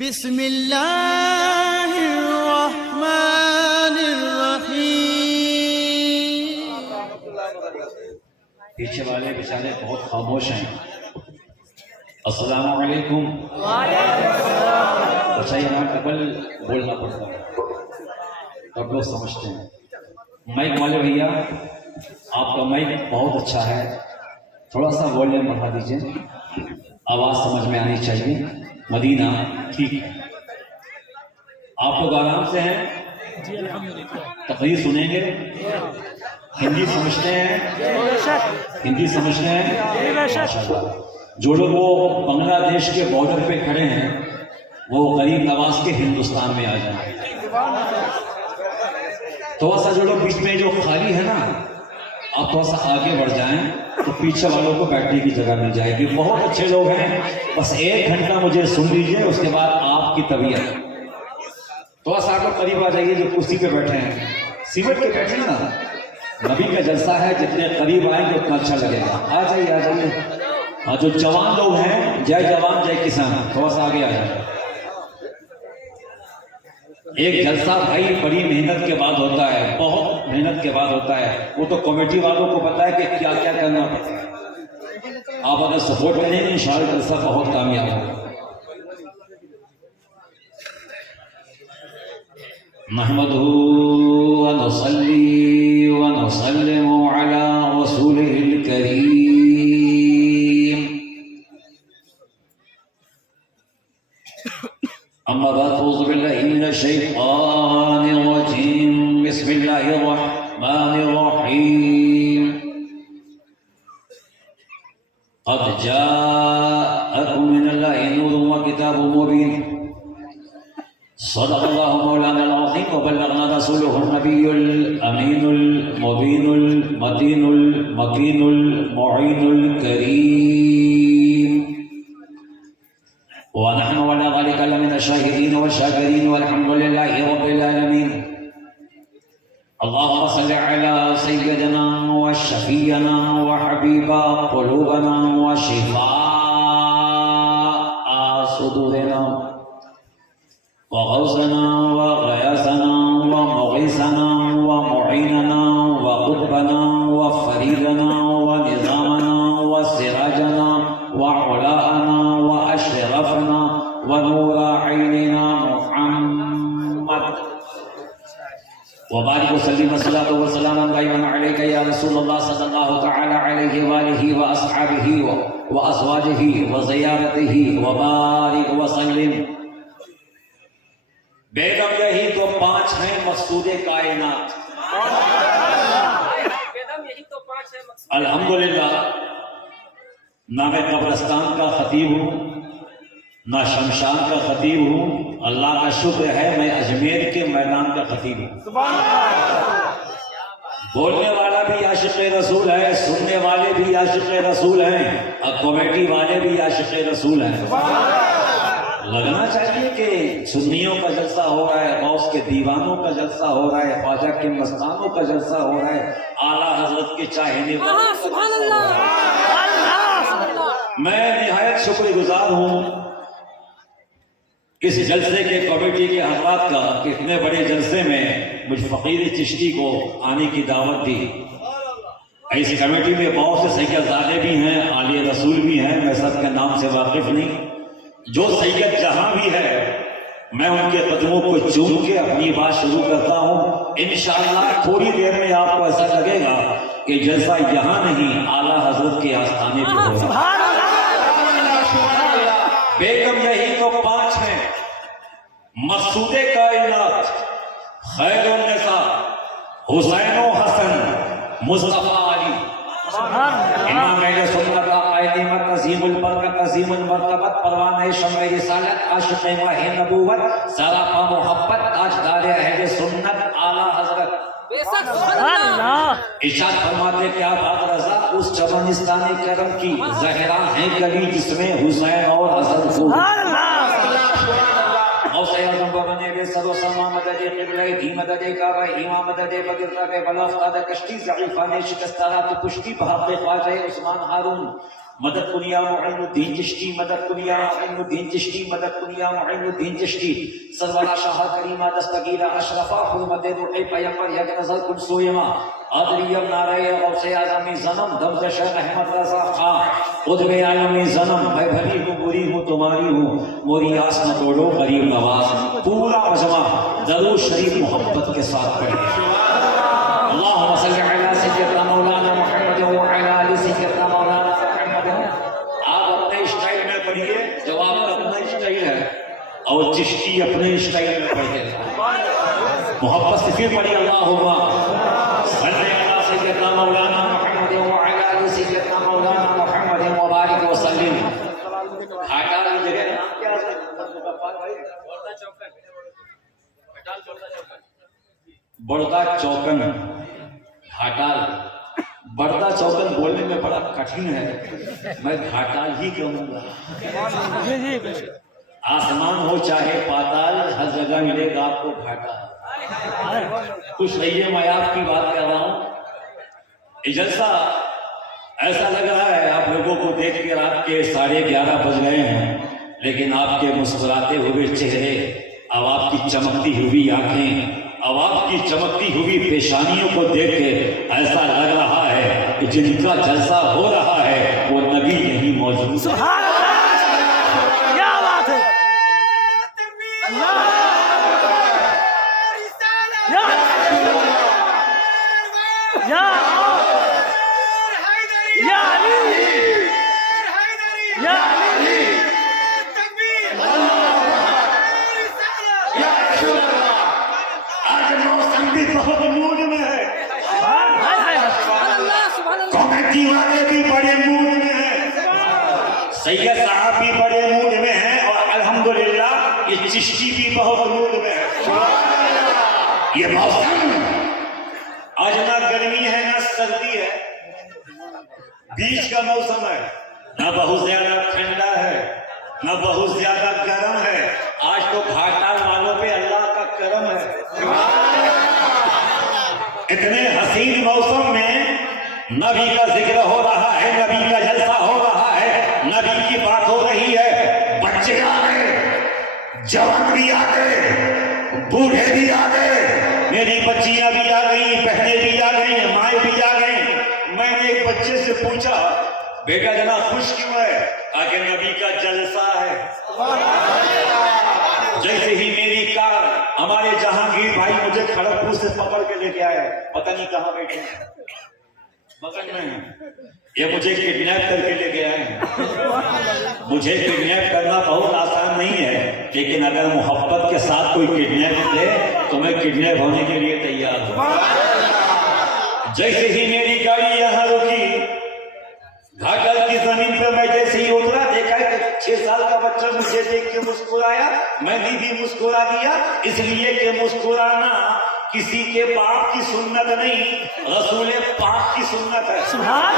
بسم اللہ الرحمن الرحیم۔ پیچھے والے بیچارے بہت خاموش ہیں۔ السلام علیکم۔ اچھا یہاں ڈبل بولنا پڑتا ہے، سب لوگ سمجھتے ہیں۔ مائک والے بھیا آپ کا مائک بہت اچھا ہے، تھوڑا سا والیوم بڑھا دیجیے، آواز سمجھ میں آنی چاہیے۔ مدینہ ٹھیک ہے، آپ لوگ آرام سے ہیں؟ جی الحمدللہ۔ تقریر سنیں گے؟ ہندی سمجھتے ہیں؟ ہندی سمجھتے ہیں؟ ماشاءاللہ۔ جو لوگ وہ بنگلہ دیش کے بارڈر پہ کھڑے ہیں وہ غریب نواز کے ہندوستان میں آ جائیں۔ تھوڑا سا جو لوگ بیچ میں جو خالی ہے نا، آپ تھوڑا سا آگے بڑھ جائیں تو پیچھے والوں کو بیٹھنے کی جگہ مل جائے گی۔ بہت اچھے لوگ ہیں، بس 1 گھنٹہ مجھے سن لیجیے، اس کے بعد آپ کی طبیعت۔ تھوڑا سا آپ لوگ قریب آ جائیے جو کرسی پہ بیٹھے ہیں، سمٹ کے بیٹھے نا، نبی کا جلسہ ہے، جتنے قریب آئیں گے اتنا اچھا لگے گا۔ آ جائیے آ جائیے۔ اور جو جوان لوگ ہیں، جے جوان جے کسان، تھوڑا سا آگے آ جائیں۔ ایک جلسہ بھائی بڑی محنت کے بعد ہوتا ہے، بہت محنت کے بعد ہوتا ہے۔ وہ تو کمیٹی والوں کو پتا ہے کہ کیا کیا کرنا پڑتا ہے۔ آپ اگر سپورٹ کریں گے انشاءاللہ جلسہ بہت کامیاب ہوگا۔ نحمده ونصلي ونسلم على رسوله الكريم، أما بعد أعوذ بالله من الشيطان الرجيم، بسم الله الرحمن الرحيم، قد جاءكم من الله نور وكتاب مبين، صدق الله مولانا العظيم وبلغنا رسوله النبي الأمين المبين المتين المكين المعين الكريم، ونحن على ذلك لمن الشاهدين والشاكرين والحمد لله رب العالمين۔ اللهم صل على سيدنا وشفينا وحبيب قلوبنا وشفاء صدورنا وغوثنا وغياثنا ومغيثنا ومعيننا وقطبنا وفريدنا ونظامنا وسراجنا وعلاءنا وأشرفنا ونور عيننا محمد، وبارك وسلم الصلاة والسلام دائما عليك يا رسول الله صلى الله تعالى عليه وآله وأصحابه وأزواجه وزيارته، وبارك وسلم۔ بیگم یہی تو 5 ہیں مقصود کائنات۔ الحمدللہ، نہ میں قبرستان کا خطیب ہوں نہ شمشان کا خطیب ہوں، اللہ کا شکر ہے میں اجمیر کے میدان کا خطیب ہوں۔ بولنے والا بھی عاشق رسول ہے، سننے والے بھی عاشق رسول ہیں، اور کمیٹی والے بھی عاشق رسول ہیں۔ لگنا چاہیے کہ سنیوں کا جلسہ ہو رہا ہے، غوث کے دیوانوں کا جلسہ ہو رہا ہے، خواجہ کے مستانوں کا جلسہ ہو رہا ہے، اعلیٰ حضرت کے چاہنے والوں کا جلسہ ہو رہا ہے۔ میں نہایت شکر گزار ہوں اس جلسے کے کمیٹی کے حضرات کا کہ اتنے بڑے جلسے میں مجھ فقیر چشتی کو آنے کی دعوت دی۔ اس کمیٹی میں بہت سے سید زادے بھی ہیں، عالی رسول بھی ہیں، میں سب کے نام سے واقف نہیں۔ جو سید جہاں بھی ہے میں ان کے قدموں کو چوم کے اپنی بات شروع کرتا ہوں۔ انشاءاللہ تھوڑی دیر میں آپ کو ایسا لگے گا کہ جلسہ یہاں نہیں اعلیٰ حضرت کے آستانے پہ ہو رہا ہے۔ بیگم یہی تو 5 ہیں مقصود کائنات، خیر النساء، حسین و حسن، مصطفیٰ علی، امام اہل سنت، قائد عظیم البرکت، عظیم المرتبت، پروانہ شمع رسالت، عاشق ماہ نبوت، سراپا محبت، تاجدار اہل سنت، اعلیٰ حضرت۔ ارشاد فرماتے کیا بات رضا اس چمنستان کرم کی، زہرا ہیں کلی جس میں حسین اور حسن کو۔ غوث اعظم بنے بے سر و سما، مدد قبلہ دی، مدد کعبہ، امام مدد بگرتا کے بلا افتاد کشتی، ضعیفان شکستہ رات کشتی، بحق خواجہ عثمان ہارون، مدد کن یا معین الدین چشتی، مدد کن یا معین الدین چشتی، مدد کن یا معین الدین چشتی، سرورا شاہ کریمہ دستگیرہ اشرفہ حرمت روح پیغمبر یک نظر کن سویما، آدریم نعرہ غوث اعظمی زنم دمزش احمد رضا خان، قطب عالمی زنم، میں بھلی ہوں بری ہوں تمہاری ہوں، موری آس نہ توڑو غریب نواز، پورا مجمع درود شریف محبت کے ساتھ پڑھیں۔ اللہم صلی علی سیدنا مولانا محمد وعلی آل سیدنا مولانا محمد۔ آپ اپنے اسٹائل میں پڑھیے، جواب کا اپنا اسٹائل ہے اور چشتی اپنے اسٹائل میں پڑھے، محبت سے پھر پڑھیے اللہم صلی علی سیدنا مولانا محمد وعلی آل سیدنا مولانا محمد وبارک وسلم۔ گھاٹال کی جگہ نام کیا ہے؟ بڑدا چوکن گھاٹال۔ بڑدا چوکن بولنے میں بڑا کٹھن ہے، میں گھاٹال ہی کہوں گا۔ آسمان ہو چاہے پاتال، ہر جگہ ملے گا آپ کو گھاٹا۔ کچھ رہیے، میں آپ کی بات کر رہا ہوں۔ یہ جلسہ ایسا لگ رہا ہے آپ لوگوں کو دیکھ کے رات کے 11:30 بج گئے ہیں، لیکن آپ کے مسکراتے ہوئے چہرے، اب آپ کی چمکتی ہوئی آنکھیں، اب آپ کی چمکتی ہوئی پیشانیوں کو دیکھ کے ایسا لگ رہا ہے کہ جن کا جلسہ ہو رہا ہے وہ نبی نہیں موجود۔ سبحان اللہ، کیا بات ہے، آج موسم بھی بہت موڈ میں ہے، کمیٹی والے بھی بڑے موڈ میں ہیں، سید صاحب بھی بڑے موڈ میں ہیں، اور الحمدللہ یہ چشتی بھی بہت موڈ میں ہے۔ یہ موسم آج نہ گرمی ہے نہ سردی ہے، بیچ کا موسم ہے، نہ بہت زیادہ ٹھنڈا ہے نہ بہت زیادہ گرم ہے۔ آج تو گھاٹال والوں پہ اللہ کا کرم ہے۔ اتنے حسین موسم میں نبی کا ذکر ہو رہا ہے، نبی کا جلسہ ہو رہا ہے، نبی کی بات ہو رہی ہے، بچے آ گئے، جوان بھی آ گئے، بوڑھے بھی آ گئے، میری بچیاں بھی آ گئی، بہنیں بھی آ گئی، مائیں بھی آ گئی۔ میں نے ایک بچے سے پوچھا، بیٹا جناب خوش کیوں ہے؟ آگے نبی کا جلسہ ہے۔ جیسے ہی میری کار ہمارے جہانگیر بھائی مجھے کھڑگپور سے پکڑ کے لے کے آئے، پتہ نہیں کہاں بیٹھے مگر میں یہ مجھے کڈنیپ کر کے لے کے آئے ہیں۔ مجھے کڈنیپ کرنا بہت آسان نہیں ہے، لیکن اگر محبت کے ساتھ کوئی کڈنیپ دے تو میں کڈنیپ ہونے کے لیے تیار ہوں۔ جیسے ہی میری گاڑی یہاں رکی، گھاٹل کی زمین پہ میں جیسے ہی اترا، دیکھا کہ 6 سال کا بچہ مجھے دیکھ کے مسکرایا، میں نے بھی مسکرا دیا، اس لیے کہ مسکرانا کسی کے باپ کی سنت نہیں، رسول پاک کی سنت ہے۔ سبحان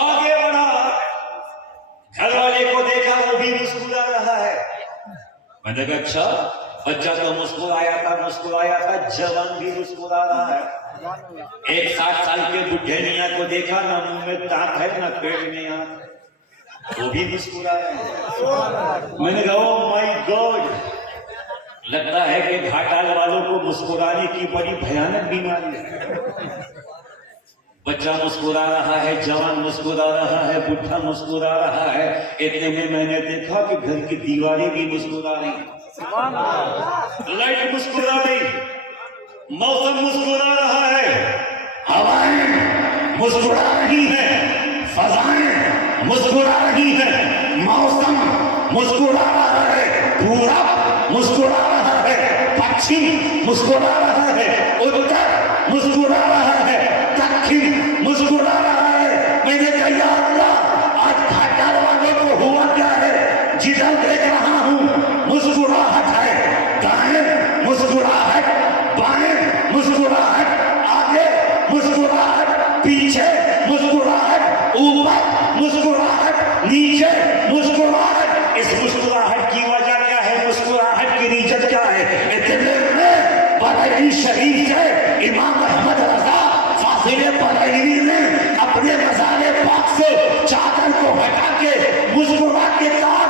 آگے بڑھا، گھر والے کو دیکھا وہ بھی مسکرا رہا ہے، میں نے کہا اچھا بچہ تو مسکرایا تھا، جوان بھی مسکرا رہا ہے۔ ایک 60 سال کے بڈھے میاں کو دیکھا، نہ منہ میں دانت ہے نہ پیٹ میں آنکھ، وہ بھی مسکرا رہے ہیں۔ میں نے کہا او مائی گاڈ، لگتا ہے کہ گھاٹال والوں کو مسکرانے کی بڑی بھیانک بیماری ہے۔ بچہ مسکرا رہا ہے، جوان مسکرا رہا ہے، بڈھا مسکرا رہا ہے، اتنے میں میں نے دیکھا کہ گھر کی دیواریں بھی مسکرا رہی ہیں، لائٹ مسکرا رہی، موسم مسکرا رہا ہے، ہوائیں مسکرا رہی ہیں، فضائیں مسکرا رہی ہیں، موسم مسکرا رہا ہے، پورا مسکرا رہا ہے، پچھم مسکرا رہا ہے، اتر مسکرا رہا ہے، دکھن مسکرا رہا ہے۔ میں نے کہا یا اللہ، آج گھاٹال والوں کو ہوا کیا ہے؟ جدھر دیکھ رہا ہوں مسکراہٹ ہے، دائیں مسکراہٹ، بائیں مسکراہٹ، آگے مسکراہٹ، پیچھے مسکراہٹ، اوپر مسکراہٹ، نیچے مسکراہٹ۔ اس مسکراہٹ کی وجہ کیا ہے؟ مسکراہٹ کی نیچت کیا ہے؟ اتنے میں بریلی شریف سے امام احمد رضا فاضل بریلوی نے اپنے مزار پاک سے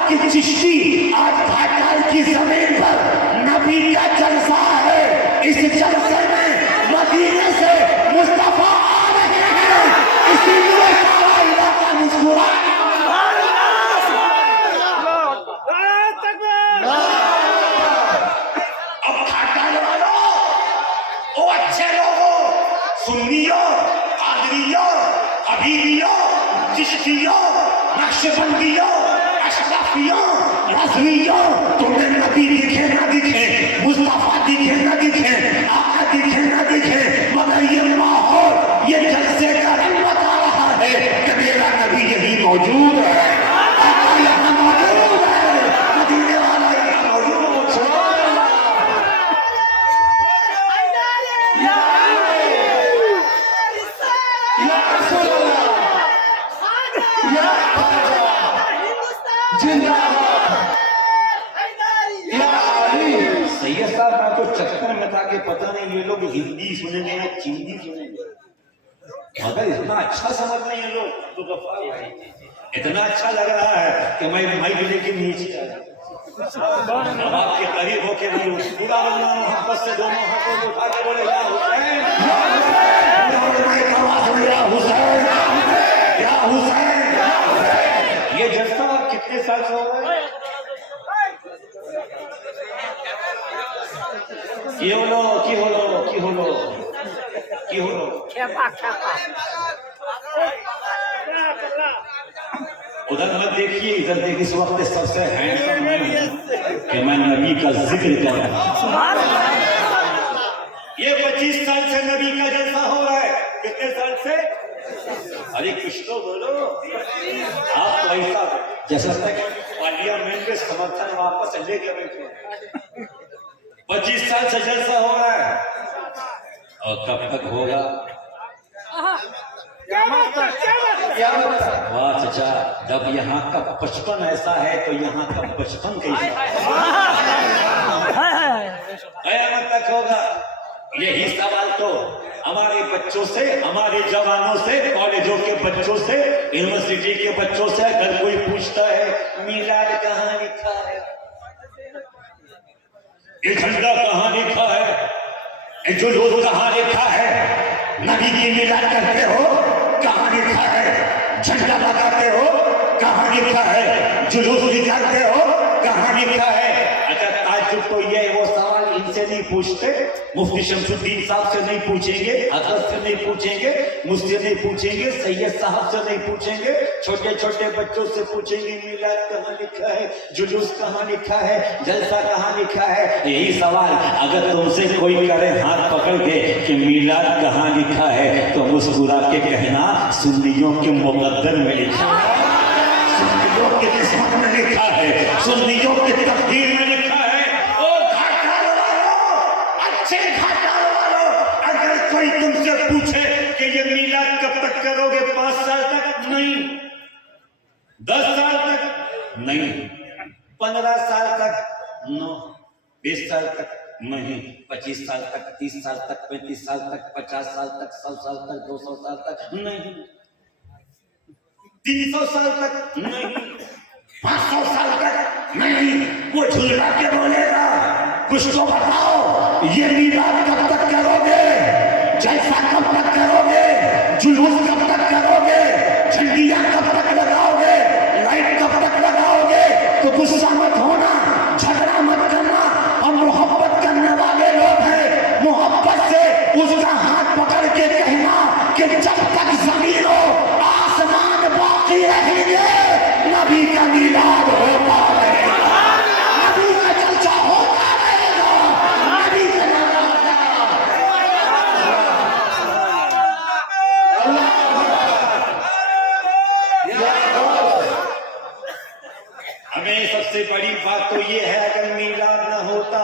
کی چشتی آج گھاٹال کی زمین پر نبی کا جلسہ ہے. اس جلسے میں مدینے سے مصطفیٰ آ رہے ہیں, اسی لیے سارا علاقہ مسکرا. اب گھاٹال والوں, وہ اچھے لوگوں, سنیوں, قادریوں, حبیبیوں, چشتیوں, نقشبندیوں, اشرفیوں, رضویوں, تمہیں نبی دکھے نہ دکھے, مصطفیٰ دکھے نہ دکھے, آقا دکھے نہ دکھے, مگر یہ ماحول, یہ جلسے کا رنگ بتا رہا ہے کہ میرا نبی یہی موجود ہے, آقا یہاں موجود ہے, مدینے والا یہاں موجود ہے. سید صاحب میں تو چکر میں تھا کہ پتہ نہیں یہ لوگ ہندی سنیں گے یا چینی سنیں گے, مگر اتنا اچھا سمجھ رہے ہیں یہ لوگ تو غفار بھائی, اتنا اچھا لگ رہا ہے کہ میں مائک لے کے نیچے آ جاؤں. اب آپ کے قریب ہو کے بولوں پورا بننا محبت سے دونوں ہاتھوں کو اٹھا کے بولے یا حسین, یا حسین, یا حسین. یہ جلسہ کتنے سال سے ہو رہا ہے؟ کی ہولو ادھر مت دیکھیے, ادھر دیکھیے. اس وقت سب سے ہینڈسم میں ہوں کہ میں نبی کا ذکر کر رہا ہوں. یہ 25 سال سے نبی کا جلسہ ہو رہا ہے. کتنے سال سے؟ ارے کچھ تو بولو. آپ تو ایسا جیسا تک پارلیمنٹ میں سمرتھن واپس لے کے بیٹھے. 25 سال سے جلسہ ہو رہا ہے, اور کب تک ہوگا؟ واہ چچا, جب یہاں کا 55 ایسا ہے تو یہاں کا 55 کیسا قیامت تک ہوگا. یہی سوال تو ہمارے بچوں سے, ہمارے جوانوں سے, کالجوں کے بچوں سے, یونیورسٹی کے بچوں سے اگر کوئی پوچھتا ہے میلاد کہاں لکھا ہے, یہ جھنڈا کہاں لکھا ہے, یہ جلوس کہاں لکھا ہے, نبی کی میلاد کرتے ہو کہاں لکھا ہے, جھنڈا لگاتے ہو کہاں لکھا ہے, جلوس نکالتے ہو کہاں لکھا ہے. اچھا تعجب تو یہ ہے, وہ سوال ان سے نہیں پوچھتے, مفتی شمس الدین صاحب سے نہیں پوچھیں گے, حضرت سے نہیں پوچھیں گے, مجھ سے نہیں پوچھیں گے, سید صاحب سے نہیں پوچھیں گے, چھوٹے چھوٹے بچوں سے پوچھیں گے میلاد کہاں لکھا ہے, جلوس کہاں لکھا ہے, جلسہ کہاں لکھا ہے. یہی سوال اگر تم سے کوئی کرے ہاتھ پکڑ کے کہ میلاد کہاں لکھا ہے, تو مسکرا کے کہنا سنیوں کے مقدر میں لکھا ہے, سنیوں کے قسمت میں لکھا ہے, سنیوں کے تقدیر میں لکھا ہے. او گھاٹال والوں, اچھے گھاٹال والوں, اگر کوئی تم سے پوچھے کہ یہ میلاد کب تک کرو گے, 5 سال تک نہیں, 10 سال تک نہیں, 15 سال تک نو, 20 سال تک نہیں, 25 سال تک, 30 سال تک, 35 سال تک, 50 سال تک, 100 سال تک, 200 سال تک نہیں, 300 سال تک نہیں, 500 سال تک نہیں. وہ جھولا کے بولے گا کچھ تو بتاؤ, یہ میلاد کب تک کرو گے, جلسہ کب تک کرو گے, جلوس کب تک کرو گے, جھنڈیاں کب تک لگاؤ گے, لائٹ کب تک لگاؤ گے. تو غصہ مت ہونا, جھگڑا مت کرنا, ہم محبت کرنے والے لوگ ہیں. محبت سے اس کا ہاتھ پکڑ کے کہنا کہ جب تک زمین و آسمان باقی رہیں گے نبی کا میلاد ہوتا رہے گا, نبی کا جلسہ ہوتا رہے گا, نبی کا ہمیں سب سے بڑی بات تو یہ ہے اگر میلاد نہ ہوتا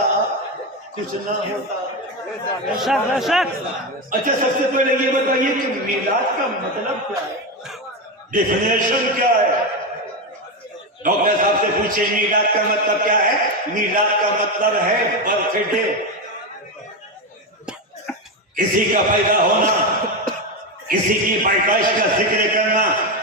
کچھ نہ ہوتا. اچھا سب سے پہلے یہ بتائیے کہ میلاد کا مطلب کیا ہے, ڈیفینیشن کیا ہے. ڈاکٹر صاحب سے پوچھیں میلاد کا مطلب کیا ہے. میلاد کا مطلب ہے برتھ ڈے, کسی کا پیدا ہونا, کسی کی پیدائش کا ذکر کرنا,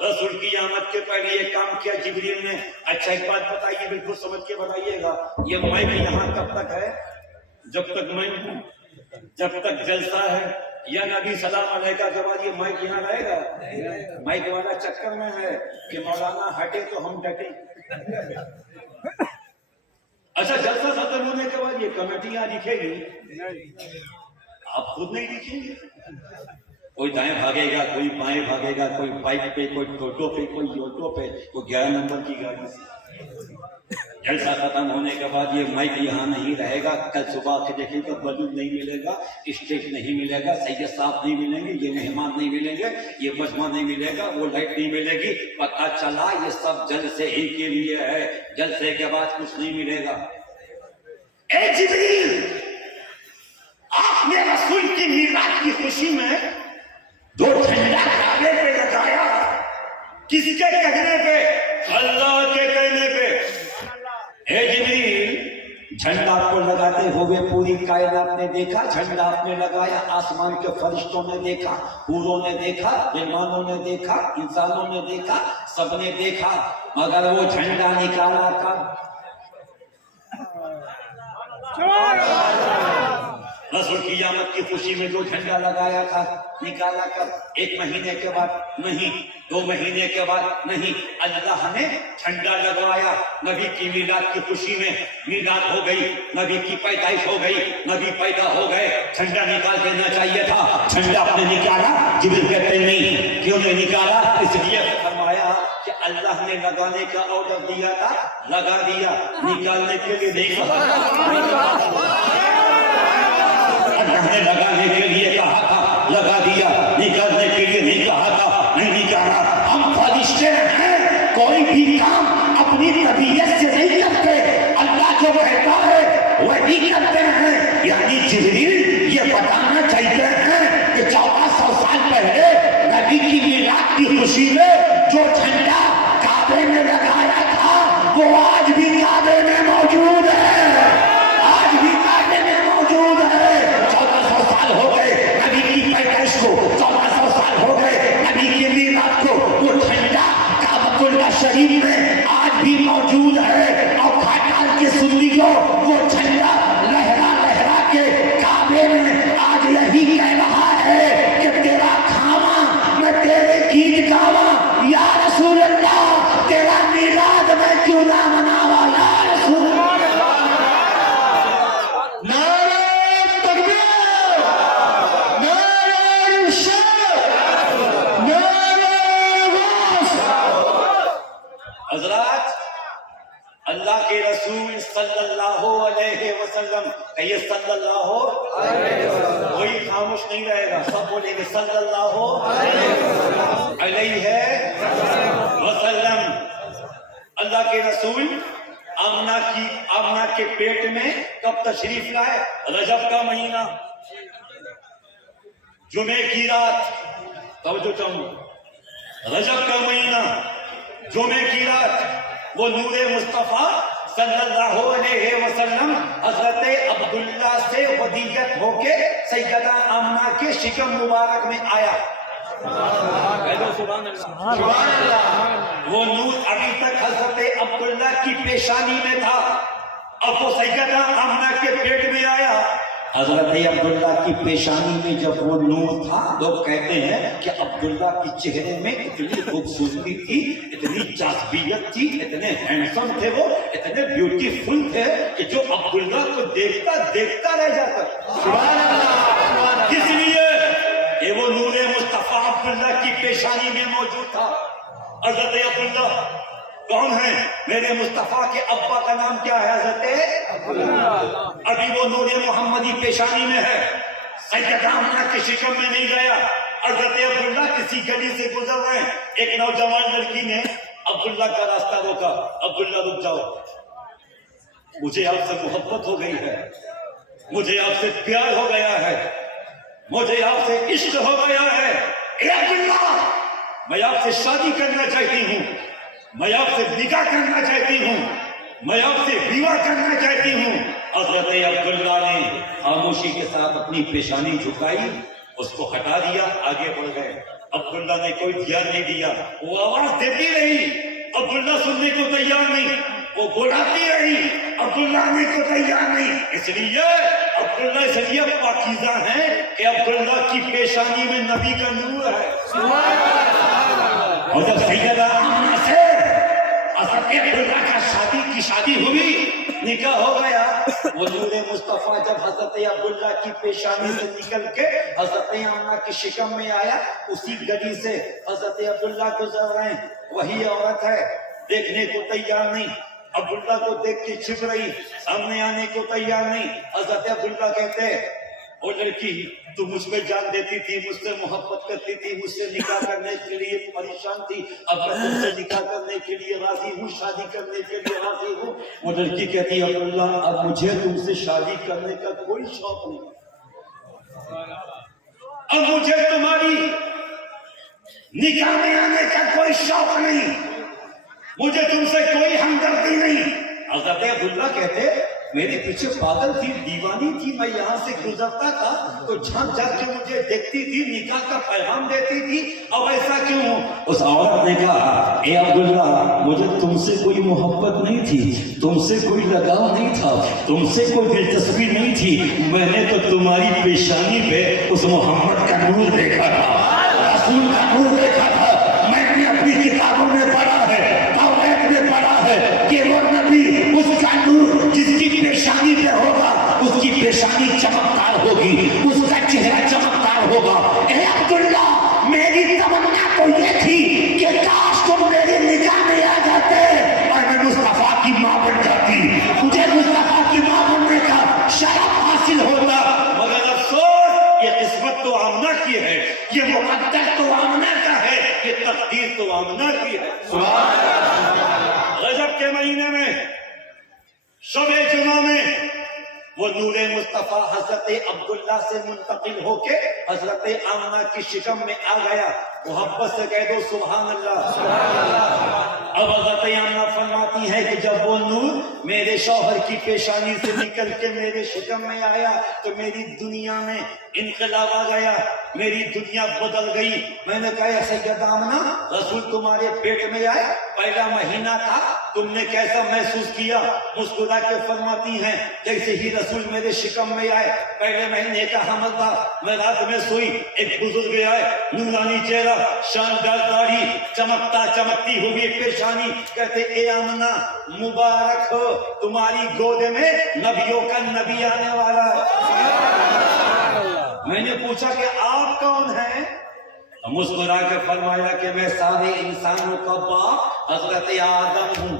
رسول کی آمد کے پہلے یہ کام کیا جبریل نے. اچھا ایک بات بتائیے, بالکل سمجھ کے بتائیے گا, یہ مائک یہاں کب تک ہے؟ جب تک میں ہوں, جب تک جلسہ ہے, یا نبی سلام علیکہ کے بعد یہ مائک یہاں رہے گا؟ مائک والا چکر میں ہے کہ مولانا ہٹے تو ہم ڈٹے. اچھا جلسہ ختم ہونے کے بعد یہ کمیٹیاں لکھے گی, آپ خود نہیں لکھیں گے. کوئی دائیں بھاگے گا, کوئی بائیں بھاگے گا, کوئی بائک پہ, کوئی ٹوٹو پہ, کوئی یوٹو پہ, کوئی 11 نمبر کی گاڑی سے. جلسہ ختم ہونے کے بعد یہ مائک یہاں نہیں رہے گا. کل صبح کے دیکھیں تو بلون نہیں ملے گا, اسٹیج نہیں ملے گا, سید صاحب نہیں ملیں گے, یہ مہمان نہیں ملیں گے, یہ مجمع نہیں ملے گا, وہ لائٹ نہیں ملے گی. پتہ چلا یہ سب جلسے ہی کے لیے ہے, جلسے کے بعد کچھ نہیں ملے گا. اے جبریل, آپ نے رسول کی میلاد کی خوشی میں جو جھنڈا کعبے پہ لگایا, کس کے کہنے پہ؟ اللہ کے کہنے پہ. اے جبریل, جھنڈا کو لگاتے ہوئے پوری کائنات نے دیکھا, جھنڈا آپ نے لگایا, آسمان کے فرشتوں نے دیکھا, حوروں نے دیکھا, مہمانوں نے دیکھا, انسانوں نے دیکھا, سب نے دیکھا, مگر وہ جھنڈا نکالا کب؟ رسول کی آمد کی خوشی میں جو جھنڈا لگایا تھا نکالا کب؟ 1 مہینے کے بعد نہیں, 2 مہینے کے بعد نہیں, اللہ نے جھنڈا لگوایا. نبی کی میلاد کی خوشی میں میلاد ہو گئی, نبی کی پیدائش ہو گئی, نبی پیدا ہو گئے, جھنڈا نکال دینا چاہیے تھا. جھنڈا آپ نے نکالا. جبریل کہتے نہیں, کیوں نہیں نکالا؟ اس لیے فرمایا کہ اللہ نے لگانے کا آرڈر دیا تھا, لگا دیا, نکالنے کے لیے نہیں کہا. اللہ نے لگانے کے لیے کہا تھا, لگا دیا, نکالنے کے لیے نہیں کہا تھا, نہیں نکالا. ہم فرشتے ہیں, کوئی بھی کام اپنی طبیعت سے نہیں کرتے, اللہ جو کہتا ہے وہی کرتے ہیں. یعنی جبریل یہ بتانا چاہتے ہیں کہ 1400 سال پہلے نبی کی میلاد کی خوشی میں جو جھنڈا کعبے میں لگایا تھا وہ آج بھی کعبے میں موجود ہے, آج بھی کعبے میں موجود ہے. 1400 سال ہو گئے نبی کی پیدائش کو, 1400 سال ہو گئے نبی کی میلاد کو, وہ جھنڈا کعبۃ اللہ شریف میں آج بھی موجود ہے. اور کھاٹال کے سنیوں وہ جھنڈا لہرا لہرا کے کعبے میں آج یہی کہہ رہا ہے کہ تیرا کھاوا میں تیرے گیت گاوا, یا رسول اللہ تیرا میلاد میں کیوں نہ مناوا, یا رسول اللہ. حضرات, اللہ کے رسول صلی اللہ علیہ وسلم, کہیے صلی اللہ علیہ وسلم, کوئی خاموش نہیں رہے گا, سب بولیں گے صلی اللہ علیہ وسلم. اللہ کے رسول آمنہ کے پیٹ میں کب تشریف لائے؟ رجب کا مہینہ, جمعے کی رات, توجہ چاہوں, رجب کا مہینہ, جمعے کی رات, وہ نور مصطفیٰ صلی اللہ علیہ وسلم حضرت عبداللہ سے ودیعت ہو کے سیدہ آمنہ کے شکم مبارک میں آیا. سبحان اللہ. وہ نور ابھی تک حضرت عبداللہ کی پیشانی میں تھا, اب وہ سیدہ آمنہ کے پیٹ میں آیا. حضرت عبداللہ کی پیشانی میں جب وہ نور تھا, لوگ کہتے ہیں کہ عبداللہ کی چہرے میں اتنی خوبصورتی تھی, اتنی جاذبیت تھی, اتنے ہینڈسم تھے, وہ اتنے بیوٹیفل تھے کہ جو عبداللہ کو دیکھتا رہ جاتا. سبحان اللہ. کس لیے کہ وہ نور مصطفیٰ عبداللہ کی پیشانی میں موجود تھا. حضرت عبداللہ کون ہے؟ میرے مصطفیٰ کے ابا کا نام کیا ہے؟ حضرت عبداللہ. ابھی وہ نور محمدی پیشانی میں ہے, سیدہ آمنہ کے شکم میں نہیں گیا. حضرت عبداللہ کسی گلی سے گزر رہے ہیں, ایک نوجوان لڑکی نے عبداللہ کا راستہ روکا. عبداللہ رک جاؤ, مجھے آپ سے محبت ہو گئی ہے, مجھے آپ سے پیار ہو گیا ہے, مجھے آپ سے عشق ہو گیا ہے. اے عبداللہ, میں آپ سے شادی کرنا چاہتی ہوں, میں آپ سے نکاح کرنا چاہتی ہوں, میں آپ سے بیوہ کرنا چاہتی ہوں. حضرت عبداللہ نے خاموشی کے ساتھ اپنی پیشانی جھکائی, اس کو ہٹا دیا, آگے بڑھ گئے. عبداللہ نے کوئی دھیان نہیں دیا, وہ آواز دیتی رہی, عبداللہ سننے کو تیار نہیں, وہ بلاتی رہی, عبداللہ آنے کو تیار نہیں. اس لیے عبداللہ اس لیے پاکیزہ ہیں کہ عبداللہ کی پیشانی میں نبی کا نور ہے. اور جب سیدہ آمنہ سے حضرت عبداللہ کی شادی ہوئی, نکاح ہو گیا, وہ نور مصطفیٰ جب حضرت عبداللہ کی پیشانی سے نکل کے حضرت آمنہ کی شکم میں آیا, اسی گلی سے حضرت عبداللہ گزر رہے ہیں. وہی عورت ہے, دیکھنے کو تیار نہیں, عبداللہ کو دیکھ کے چھپ رہی, سامنے آنے کو تیار نہیں. حضرت عبداللہ کہتے, او لڑکی, تو مجھ پہ جان دیتی تھی, مجھ سے محبت کرتی تھی, مجھ سے نکاح کرنے کے لیے پریشان تھی, اب میں تم سے نکاح کرنے کے لیے راضی ہوں, شادی کرنے کے لیے راضی ہوں. وہ لڑکی کہتی, عبداللہ اب مجھے تم سے شادی کرنے کا کوئی شوق نہیں, اب مجھے تمہاری نکاح میں آنے کا کوئی شوق نہیں, مجھے تم سے کوئی ہمدردی نہیں. حضرت عبداللہ کہتے, میرے پیچھے پاگل تھی, دیوانی تھی, میں یہاں سے گزرتا تھا تو جھانک جھانک کے مجھے دیکھتی تھی, نکاح کا پیغام دیتی تھی, اب ایسا کیوں ہوں؟ اس عورت نے کہا, اے عبداللہ, مجھے تم سے کوئی محبت نہیں تھی, تم سے کوئی لگاؤ نہیں تھا, تم سے کوئی دلچسپی نہیں تھی, میں نے تو تمہاری پیشانی پہ اس محمد کا نور دیکھا تھا, رسول کا نور دیکھا تھا. میں نے اپنی کتابوں میں پڑھا ہے, توریت میں پڑھا ہے کہ وہ نبی, اس کا نور جس کی پیشانی پہ ہوگا, اس کی پیشانی چمکدار ہوگی, اس کا چہرہ چمکدار ہوگا. اے عبداللہ, میری تمنا تو یہ تھی کہ کاش تم میرے نکاح میں آ جاتے اور میں مصطفیٰ کی ماں بن جاتی, مجھے مصطفیٰ کی ماں بننے کا شرف حاصل ہوتا. مگر افسوس, یہ قسمت تو آمنہ کی ہے, یہ مقدر تو آمنہ کا ہے, یہ تقدیر تو آمنہ کی ہے. رجب کے مہینے میں شب جمعہ میں وہ نور مصطفیٰ حضرت عبداللہ سے منتقل ہو کے حضرت آمنہ کی شکم میں آ گیا. محبت سے کہہ دو سبحان اللہ. اب حضرت آمنہ فرماتی ہے کہ جب وہ نور میرے شوہر کی پیشانی سے نکل کے میرے شکم میں آیا تو میری دنیا میں انقلاب آ گیا, میری دنیا بدل گئی. میں نے کہا, سیدہ آمنہ, رسول تمہارے پیٹ میں آئے, پہلا مہینہ تھا, تم نے کیسا محسوس کیا؟ مسکرا کے فرماتی ہیں, جیسے ہی رسول میرے شکم میں آئے, پہلے مہینے کا حمل تھا, میں رات میں سوئی, ایک بزرگ آئے, نورانی چہرہ, شاندار داڑھی, چمکتی ہوئی پیشانی, کہتے, اے آمنہ, مبارک ہو, تمہاری گود میں نبیوں کا نبی آنے والا ہے. میں نے پوچھا کہ آپ کون ہیں؟ مسکرا کے فرمایا کہ میں سارے انسانوں کا باپ حضرت آدم ہوں.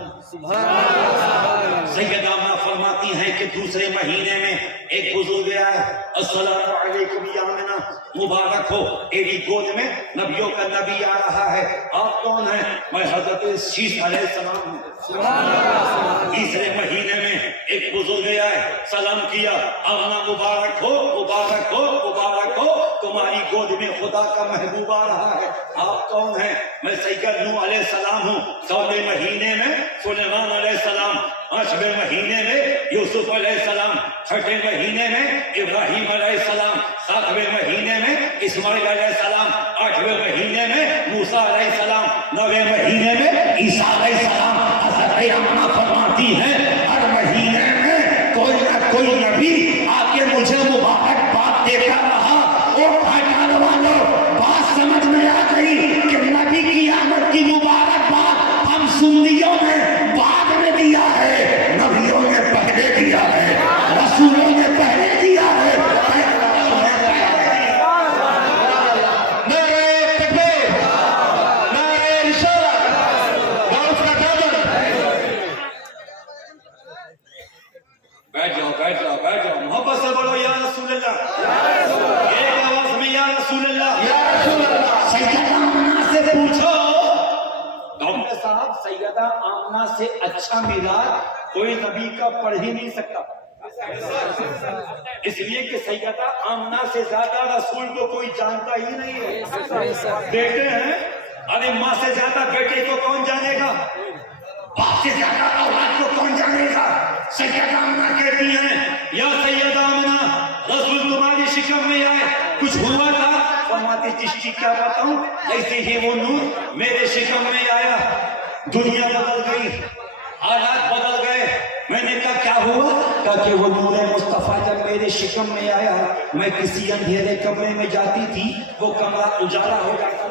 سیدہ آمنہ فرماتی ہیں کہ دوسرے مہینے میں ایک بزرگ آیا, السلام علیکم یا آمنہ, مبارک ہو, تیری گود میں نبیوں کا نبی آ رہا ہے. آپ کون ہیں؟ میں حضرت شیش علیہ السلام ہوں. تیسرے مہینے میں ایک بزرگ آئے, سلام کیا, آمنہ مبارک ہو, مبارک ہو, مبارک ہو, تمہاری گود میں خدا کا محبوب آ رہا ہے. آپ کون ہیں؟ میں سید نوح علیہ السلام ہوں. چوتھے مہینے میں سلیمان علیہ السلام, پانچویں مہینے میں یوسف علیہ السلام, چھٹے مہینے میں ابراہیم علیہ السلام, ساتویں مہینے میں اسماعیل علیہ السلام, آٹھویں مہینے میں موسیٰ علیہ السلام, نویں مہینے میں عیسیٰ علیہ السلام. حضرت آمنہ فرماتی ہیں, ہر مہینے میں کوئی نہ کوئی نبی آ کے مجھے مبارک بات دیتا رہا. اور بھائیان والوں, بات سمجھ میں آ گئی کہ نبی کی آمد کی مبارک بات ہم سنیوں نے بعد میں دیا ہے, نبیوں نے پہلے دیا ہے, رسولوں نے پہلے دیا ہے. بیٹھ جاؤ, محبت سے بولو یا رسول اللہ, ایک آواز میں یا رسول اللہ. سیدہ آمنہ سے پوچھو, ڈاکٹر صاحب, سیدہ آمنہ سے اچھا میلاد کوئی نبی کا پڑھ ہی نہیں سکتا, اس لیے کہ سیدہ آمنہ سے زیادہ رسول کو کوئی جانتا ہی نہیں ہے. بیٹے ہیں, ارے ماں سے زیادہ بیٹے کو کون جانے گا, باپ سے زیادہ اولاد کو کون جانے گا. سیدہ آمنہ کہتی ہیں, یا سیدہ آمنہ, رسول تمہاری شکم میں آئے, کچھ ہوا تھا فرماتے چشتی کیا بتاؤں جیسے ہی وہ نور میرے شکم میں آیا دنیا بدل گئی حالات بدل گئے میں نے کہا کیا ہوا کہا کہ وہ نور مصطفیٰ جب میرے شکم میں آیا میں کسی اندھیرے کمرے میں جاتی تھی وہ کمرہ اجالا ہو جاتا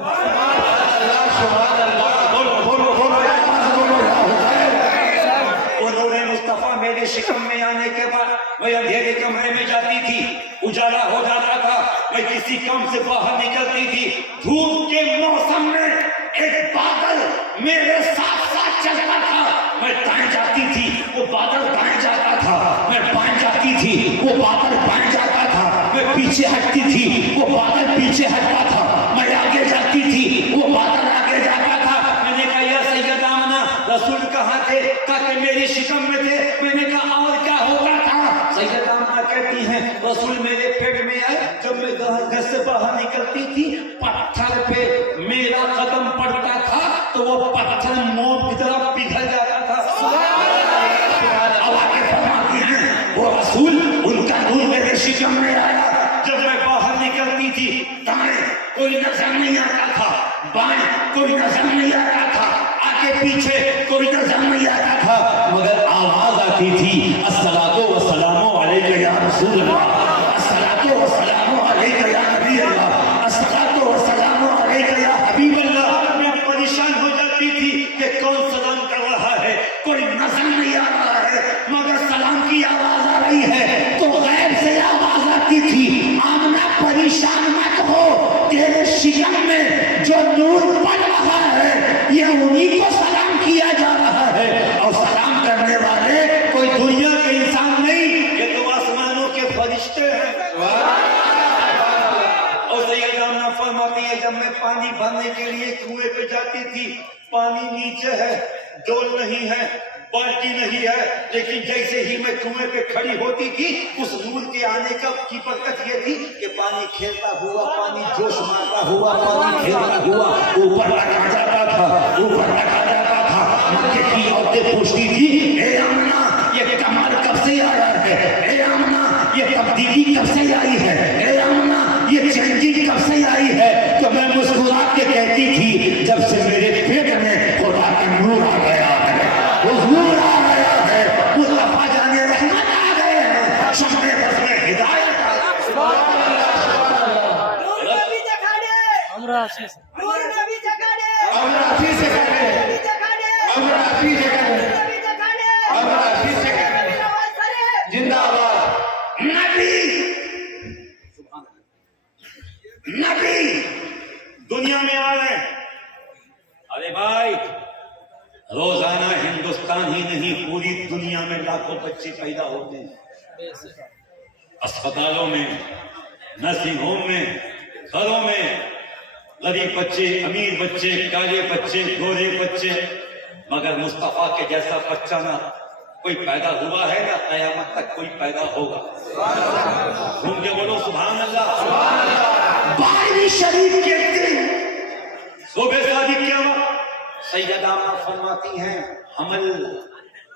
مصطفیٰ میرے شکم میں آنے کے بعد میں اندھیرے کمرے میں جاتی تھی اجالا ہو جاتا تھا میں کسی کام سے باہر نکلتی تھی دھوپ کے موسم میں ایک بادل میرے ساتھ ساتھ چلتا تھا میں دائیں جاتی تھی وہ بادل دائیں جاتا تھا میں بائیں جاتی تھی وہ بادل بائیں جاتا تھا میں پیچھے ہٹتی تھی وہ بادل پیچھے ہٹتا تھا میں آگے جاتی تھی وہ بادل آگے جاتا تھا میں نے کہا یا سیدہ آمنہ رسول کہاں تھے کہا کہ میری شکم میں تھے میں نے کہا اور کیا ہوتا تھا سیدہ آمنہ کہتی ہیں رسول میرے پیٹ میں آئے جب میں گھر سے باہر نکلتی تھی پتھر پہ میرا قدم پڑتا تھا تو وہ پتھر موم کی طرح پگھل جاتا تھا اب آگے فرماتی ہیں وہ رسول ان کا نور میرے شکم میں آیا جب میں باہر نکلتی تھی دائیں کوئی نظر نہیں آتا تھا بائیں کوئی نظر نہیں آتا تھا آگے پیچھے کوئی نظر نہیں آتا تھا مگر آواز آتی تھی الصلاۃ والسلام علیک یا رسول اللہ الصلاۃ والسلام علیک یا نبی اللہ الصلاۃ والسلام علیک یا حبیب اللہ میں پریشان ہو جاتی تھی کہ کون سلام کر رہا ہے کوئی نظر نہیں آ رہا ہے مگر سلام کی آواز آ رہی ہے تو غیب سے آواز آتی تھی آمنہ پریشان مت ہو تیرے شکم میں جو نور پڑ رہا ہے یہ انہی کو سلام کیا جا رہا ہے اور سلام کرنے والے کوئی دنیا کے انسان نہیں یہ تو آسمانوں کے فرشتے ہیں اور سیدہ آمنہ فرماتی ہے جب میں پانی بھرنے کے لیے کنویں پہ جاتی تھی پانی نیچے ہے ڈول نہیں ہے بالٹی نہیں ہے لیکن جیسے ہی میں کنویں پہ کھڑی ہوتی تھی اس نور کے آنے کی برکت یہ تھی کہ پانی کھیلتا ہوا پانی جوش مارتا ہوا پانی کھیلتا ہوا اوپر رکھا جاتا تھا اوپر رکھا جاتا تھا مکے کی عورتیں پوچھتی تھی اے آمنہ یہ کمال کب سے آیا ہے اے آمنہ یہ تبدیلی کب سے آئی ہے اے آمنہ یہ چینجنگ کب سے آئی ہے تو میں مسکرا کے کہتی تھی جب سے میرے پیٹ میں خدا کا نور آ گیا ہے حضور آ گیا ہے مصطفیٰ جان رحمت آ گئے ہیں شمع بس میں ہدایت آ گئی نور نبی دکھا دے ہمرا آشیش نور نبی دکھا دے ہمرا آشیش دکھا دے نبی دکھا دے ہمرا آشیش دکھا دے نبی دکھا دے ہمرا آشیش دکھا دے نبی نواز کرے زندہ باد نبی نبی دنیا میں آ رہے ہیں ارے بھائی روزانہ ہندوستان ہی نہیں پوری دنیا میں لاکھوں بچے پیدا ہوتے ہیں اسپتالوں میں نرسنگ ہوم میں گھروں میں غریب بچے امیر بچے کالے بچے گورے بچے مگر مصطفیٰ کے جیسا بچہ نہ کوئی پیدا ہوا ہے نہ قیامت تک کوئی پیدا ہوگا گھوم کے بولو سبحان اللہ 12ویں شریف کے دن صبح شادی کیا وقت سیدہ آمنہ فرماتی ہیں حمل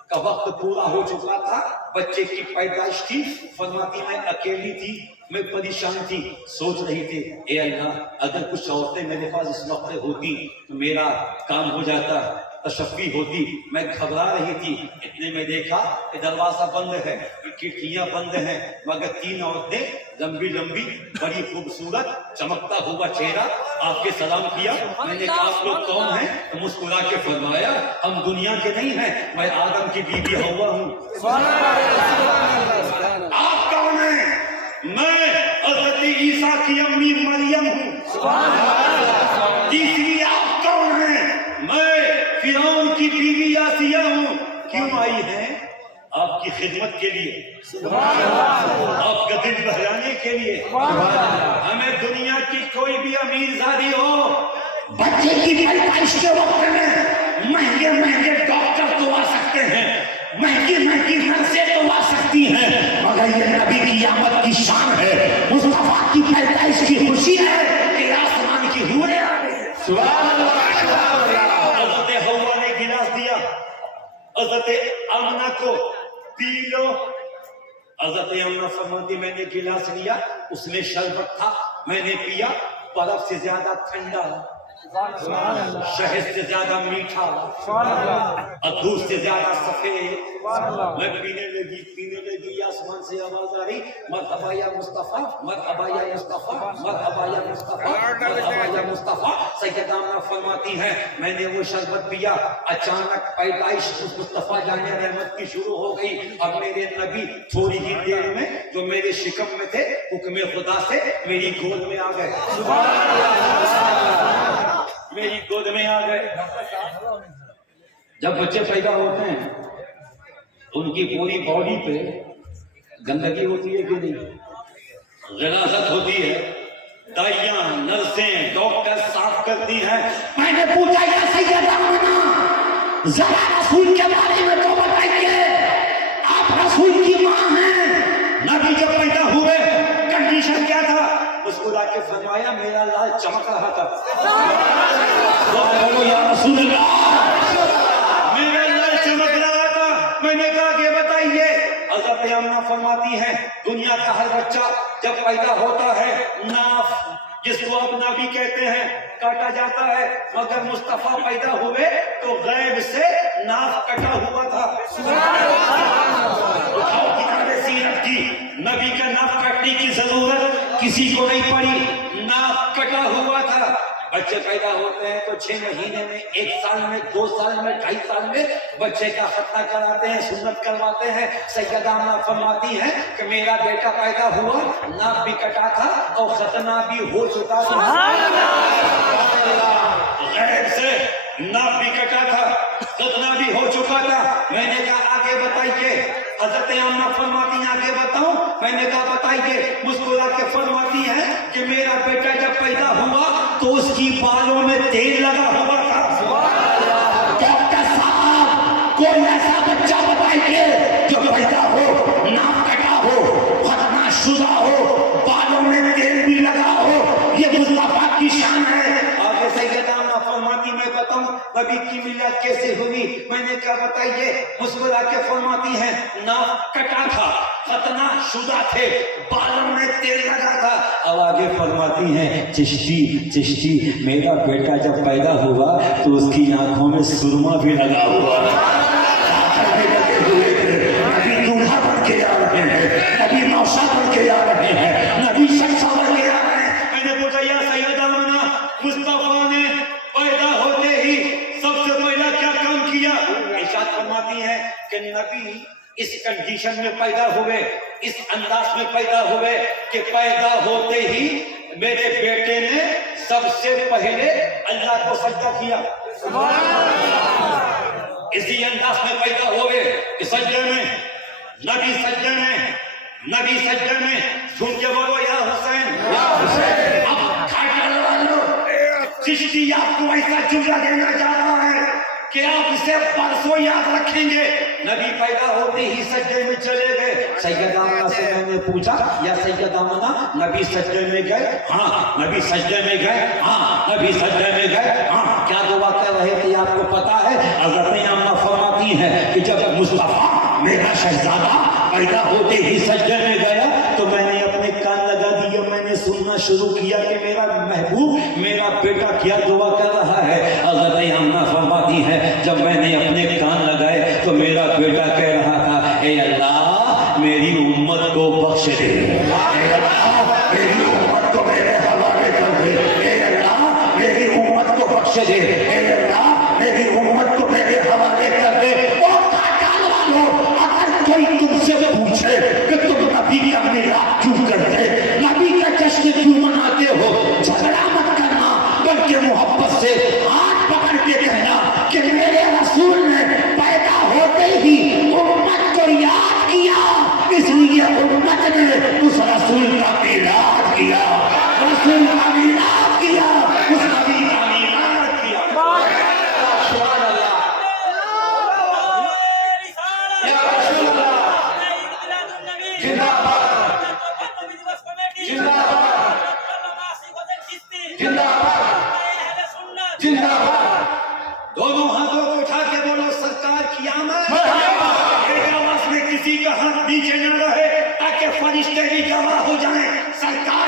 کا وقت پورا ہو چکا تھا بچے کی پیدائش تھی فرماتی میں اکیلی تھی میں پریشان تھی سوچ رہی تھی اے اللہ اگر کچھ عورتیں میرے پاس اس وقت ہوتی تو میرا کام ہو جاتا تشفی ہوتی میں گھبرا رہی تھی اتنے میں دیکھا کہ دروازہ بند ہے کھڑکیاں بند ہیں مگر 3 عورتیں لمبی لمبی بڑی خوبصورت چمکتا ہوا چہرہ آپ کے سلام کیا میں نے کہا آپ لوگ کون ہیں تو مسکرا کے فرمایا ہم دنیا کے نہیں ہیں میں آدم کی بیوی ہوا ہوں آپ کون ہیں میں حضرت عیسیٰ کی امی مریم ہوں تیسری آپ کون ہیں میں فرعون کی بیوی آسیہ ہوں کیوں آئی ہیں آپ کی خدمت کے لیے آپ کا دل بہلانے کے لیے ہمیں دنیا کی کوئی بھی امیر زادی ہو بچے کی پیدائش کے وقت میں مہنگے مہنگے ڈاکٹر تو آ سکتے ہیں مہنگی مہنگی نرسیں تو آ سکتی ہیں مگر یہ نبی کی آمد کی شان ہے مصطفیٰ کی پیدائش کی خوشی ہے کہ آسمان کی حوریں آ گئی ہیں سبحان اللہ حضرت حوا نے گلاس دیا حضرت آمنہ کو پی لو حضرت آمنہ فرماتی میں نے گلاس لیا اس میں شربت تھا میں نے پیا برف سے زیادہ ٹھنڈا، شہد سے زیادہ میٹھا، اور دودھ سے زیادہ سفید۔ میں پینے لگی، آسمان سے آواز آ رہی، مرحبا یا مصطفیٰ، مرحبا یا مصطفیٰ، مرحبا یا مصطفیٰ، مرحبا یا مصطفیٰ۔ سیدہ آمنہ فرماتی ہیں میں نے وہ شربت پیا، اچانک پیدائش اس مصطفیٰ جانے رحمت کی شروع ہو گئی، اور میرے نبی تھوڑی ہی دیر میں جو میرے شکم میں تھے حکم خدا سے میری گود میں آ گئے، میری گود میں آ گئے۔ جب بچے پیدا ہوتے ہیں ان کی پوری باڈی پہ گندگی ہوتی ہے کہ نہیں؟ غلاظت ہوتی ہے، دائیاں، نرسیں، ڈاکٹر صاف کرتی ہیں۔ میں نے پوچھا یا سیدہ آمنہ ذرا رسول کے بارے میں تو بتائیے، آپ رسول کی ماں ہیں، نبی جب پیدا ہوئے کنڈیشن کیا تھا؟ مسکرا کے فرمایا میرا لال چمک رہا تھا، بولو یا رسول اللہ، میرا لال چمک رہا تھا۔ میں نے کہا کہ بتائیے، حضرت آمنہ فرماتی ہیں دنیا کا ہر بچہ جب پیدا ہوتا ہے ناف جس کو اب نبی کہتے ہیں کاٹا جاتا ہے، مگر مصطفیٰ پیدا ہوئے تو غیب سے ناف کٹا ہوا تھا۔ اٹھاؤ کتاب سیرت کی، نبی کا ناف کاٹنے کی ضرورت کسی کو نہیں پڑی، ناف کٹا ہوا تھا۔ بچے پیدا ہوتے ہیں تو 6 مہینے میں، 1 سال میں، 2 سال میں، 2.5 سال میں بچے کا ختنہ کراتے ہیں، سنت کرواتے ہیں۔ سیدہ آمنہ فرماتی ہیں کہ میرا بیٹا پیدا ہوا، ناک بھی کٹا تھا اور ختنہ بھی ہو چکا تھا، غیب سے ناک بھی کٹا تھا، ختنہ بھی ہو چکا تھا۔ میں نے کہا آگے بتائیے، حضرت آمنہ فرماتی ہیں آگے بتاؤں؟ میں نے کہا بتائیے، مسکرا کے فرماتی ہیں کہ میرا بیٹا جب پیدا ہوا تو اس کی بالوں میں تیل لگا ہوا تھا۔ ڈاکٹر صاحب کوئی ایسا بچہ بتائیے جو پیدا ہو، ناک کٹا ہو، ختنہ شدہ ہو، بالوں میں تیل بھی لگا ہو، یہ مصطفیٰ کی شان ہے۔ آگے سیدہ آمنہ فرماتی میں بتاؤں نبی کی ملت کیسے ہوئی؟ میں نے کہا بتائیے، مسکرا کے فرماتی ہیں ناک کٹا تھا، ختنہ شدہ تھے، بالوں میں تیل لگا تھا۔ اب آگے فرماتی ہیں چشتی میرا بیٹا جب پیدا ہوا تو اس کی آنکھوں میں سرما بھی لگا ہوا تھا، نبی دولہا بن کے آ رہے ہیں، نبی موسیٰ بن کے آ رہے ہیں، نبی شخصہ بن کے آ رہے ہیں۔ میں نے پوچھا یا سیدہ آمنہ مصطفیٰ نے پیدا ہوتے ہی سب سے پہلا کیا کام کیا؟ ارشاد فرماتی ہیں کہ نبی اس کنڈیشن میں پیدا ہوئے، اس انداز میں پیدا ہوئے کہ پیدا ہوتے ہی میرے بیٹے نے سب سے پہلے اللہ کو سجدہ کیا، اسی انداز میں پیدا ہوئے کہ سجدے میں، نبی سجدے میں سن کے بولو یا حسین، اب کھاٹا لگا لو، چشتی آپ کو ایسا جملہ دینا چاہ رہا ہے کہ آپ اسے پرسوں یاد رکھیں گے۔ نبی پیدا ہوتے ہی سجدے میں چلے گئے۔ سیدہ آمنہ سے میں نے پوچھا یا سیدہ آمنہ نبی سجدے میں گئے؟ ہاں نبی سجدے میں گئے، ہاں نبی سجدے میں گئے، ہاں کیا دعا کر رہے تھے آپ کو پتا ہے؟ حضرت آمنہ فرماتی ہیں کہ جب مصطفیٰ میرا شہزادہ پیدا ہوتے ہی سجدے میں گیا تو میں نے اپنے کان لگا دیا، میں نے سننا شروع کیا کہ میرا محبوب میرا بیٹا کیا دعا کر رہا ہے۔ حضرت آمنہ فرماتی ہے جب میں نے اپنے کان لگائے تو میرا بیٹا کہہ رہا تھا اے اللہ میری امت کو بخش دے، اے اللہ میری امت کو میرے حوالے کر دے، اے اللہ میری امت کو بخش دے، اے اللہ میری امت کو میرے حوالے کر دے۔ اگر کوئی تم سے پوچھے کہ تم نبی کا میلاد کیوں کرتے، نبی کا جشن کیوں مناتے ہو، جھگڑا مت کرنا بلکہ محبت سے ہاتھ پکڑ کے کہنا کہ میرے رسول نے پیدا ہوتے ہی امت کو یاد کیا، اس لیے امت نے اس رسول کا میلاد کیا، رسول کا میلاد کیا، اس نبی کا میلاد کیا۔ دونوں ہاتھوں کو اٹھا کے بولو سرکار کی آمد، ایک آواز میں کسی کا ہاتھ نیچے نہ رہے تاکہ فرشتے بھی گواہ ہو جائیں، سرکار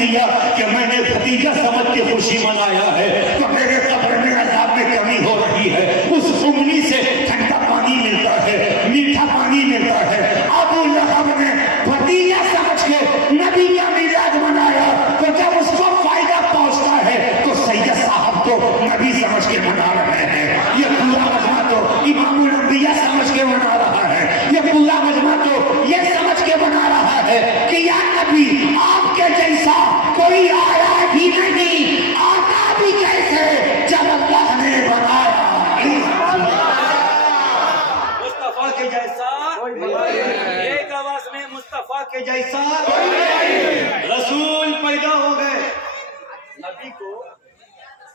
دیا کہ میں نے بھتیجا سمجھ کے خوشی منایا ہے تو میرے قبر میں عذاب میں کمی ہو رہی ہے. اس سمنی سے ٹھنڈا پانی ملتا ہے, میٹھا پانی ملتا ہے. ابو لہب نے بھتیجا سمجھ کے نبی کا میلاد منایا تو جب اس کو فائدہ پہنچتا ہے تو سید صاحب کو نبی سمجھ کے منا رہے ہیں. یہ پورا مجمع تو امام الانبیاء سمجھ کے منا رہا ہے. یہ پورا مجمع تو یہ سمجھ کے منا رہا ہے کہ یا نبی آپ کے جیسا کوئی آیا ہی نہیں, آتا بھی کیسے جب اللہ نے بنایا. مصطفیٰ کے جیسا ایک آواز میں مصطفیٰ کے جیسا رسول پیدا ہو گئے. نبی کو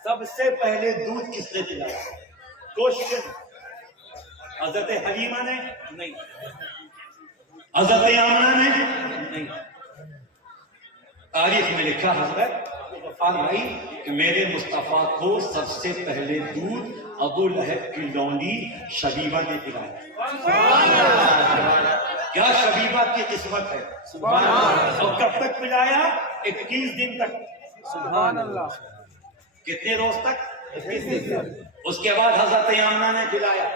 سب سے پہلے دودھ کس نے پلایا؟ کوشچن. حضرت حلیمہ نے نہیں, حضرت آمنہ نے نہیں. تاریخ میں لکھا حضرت فرمائی کہ میرے مصطفیٰ کو سب سے پہلے دودھ ابو لہب کی لونڈی شبیبہ نے پلایا. کیا شبیبہ کی قسمت ہے. اور کب تک پلایا؟ 21 دن تک. سبحان اللہ. کتنے روز تک؟ 21 دن. اس کے بعد حضرت آمنہ نے پلایا.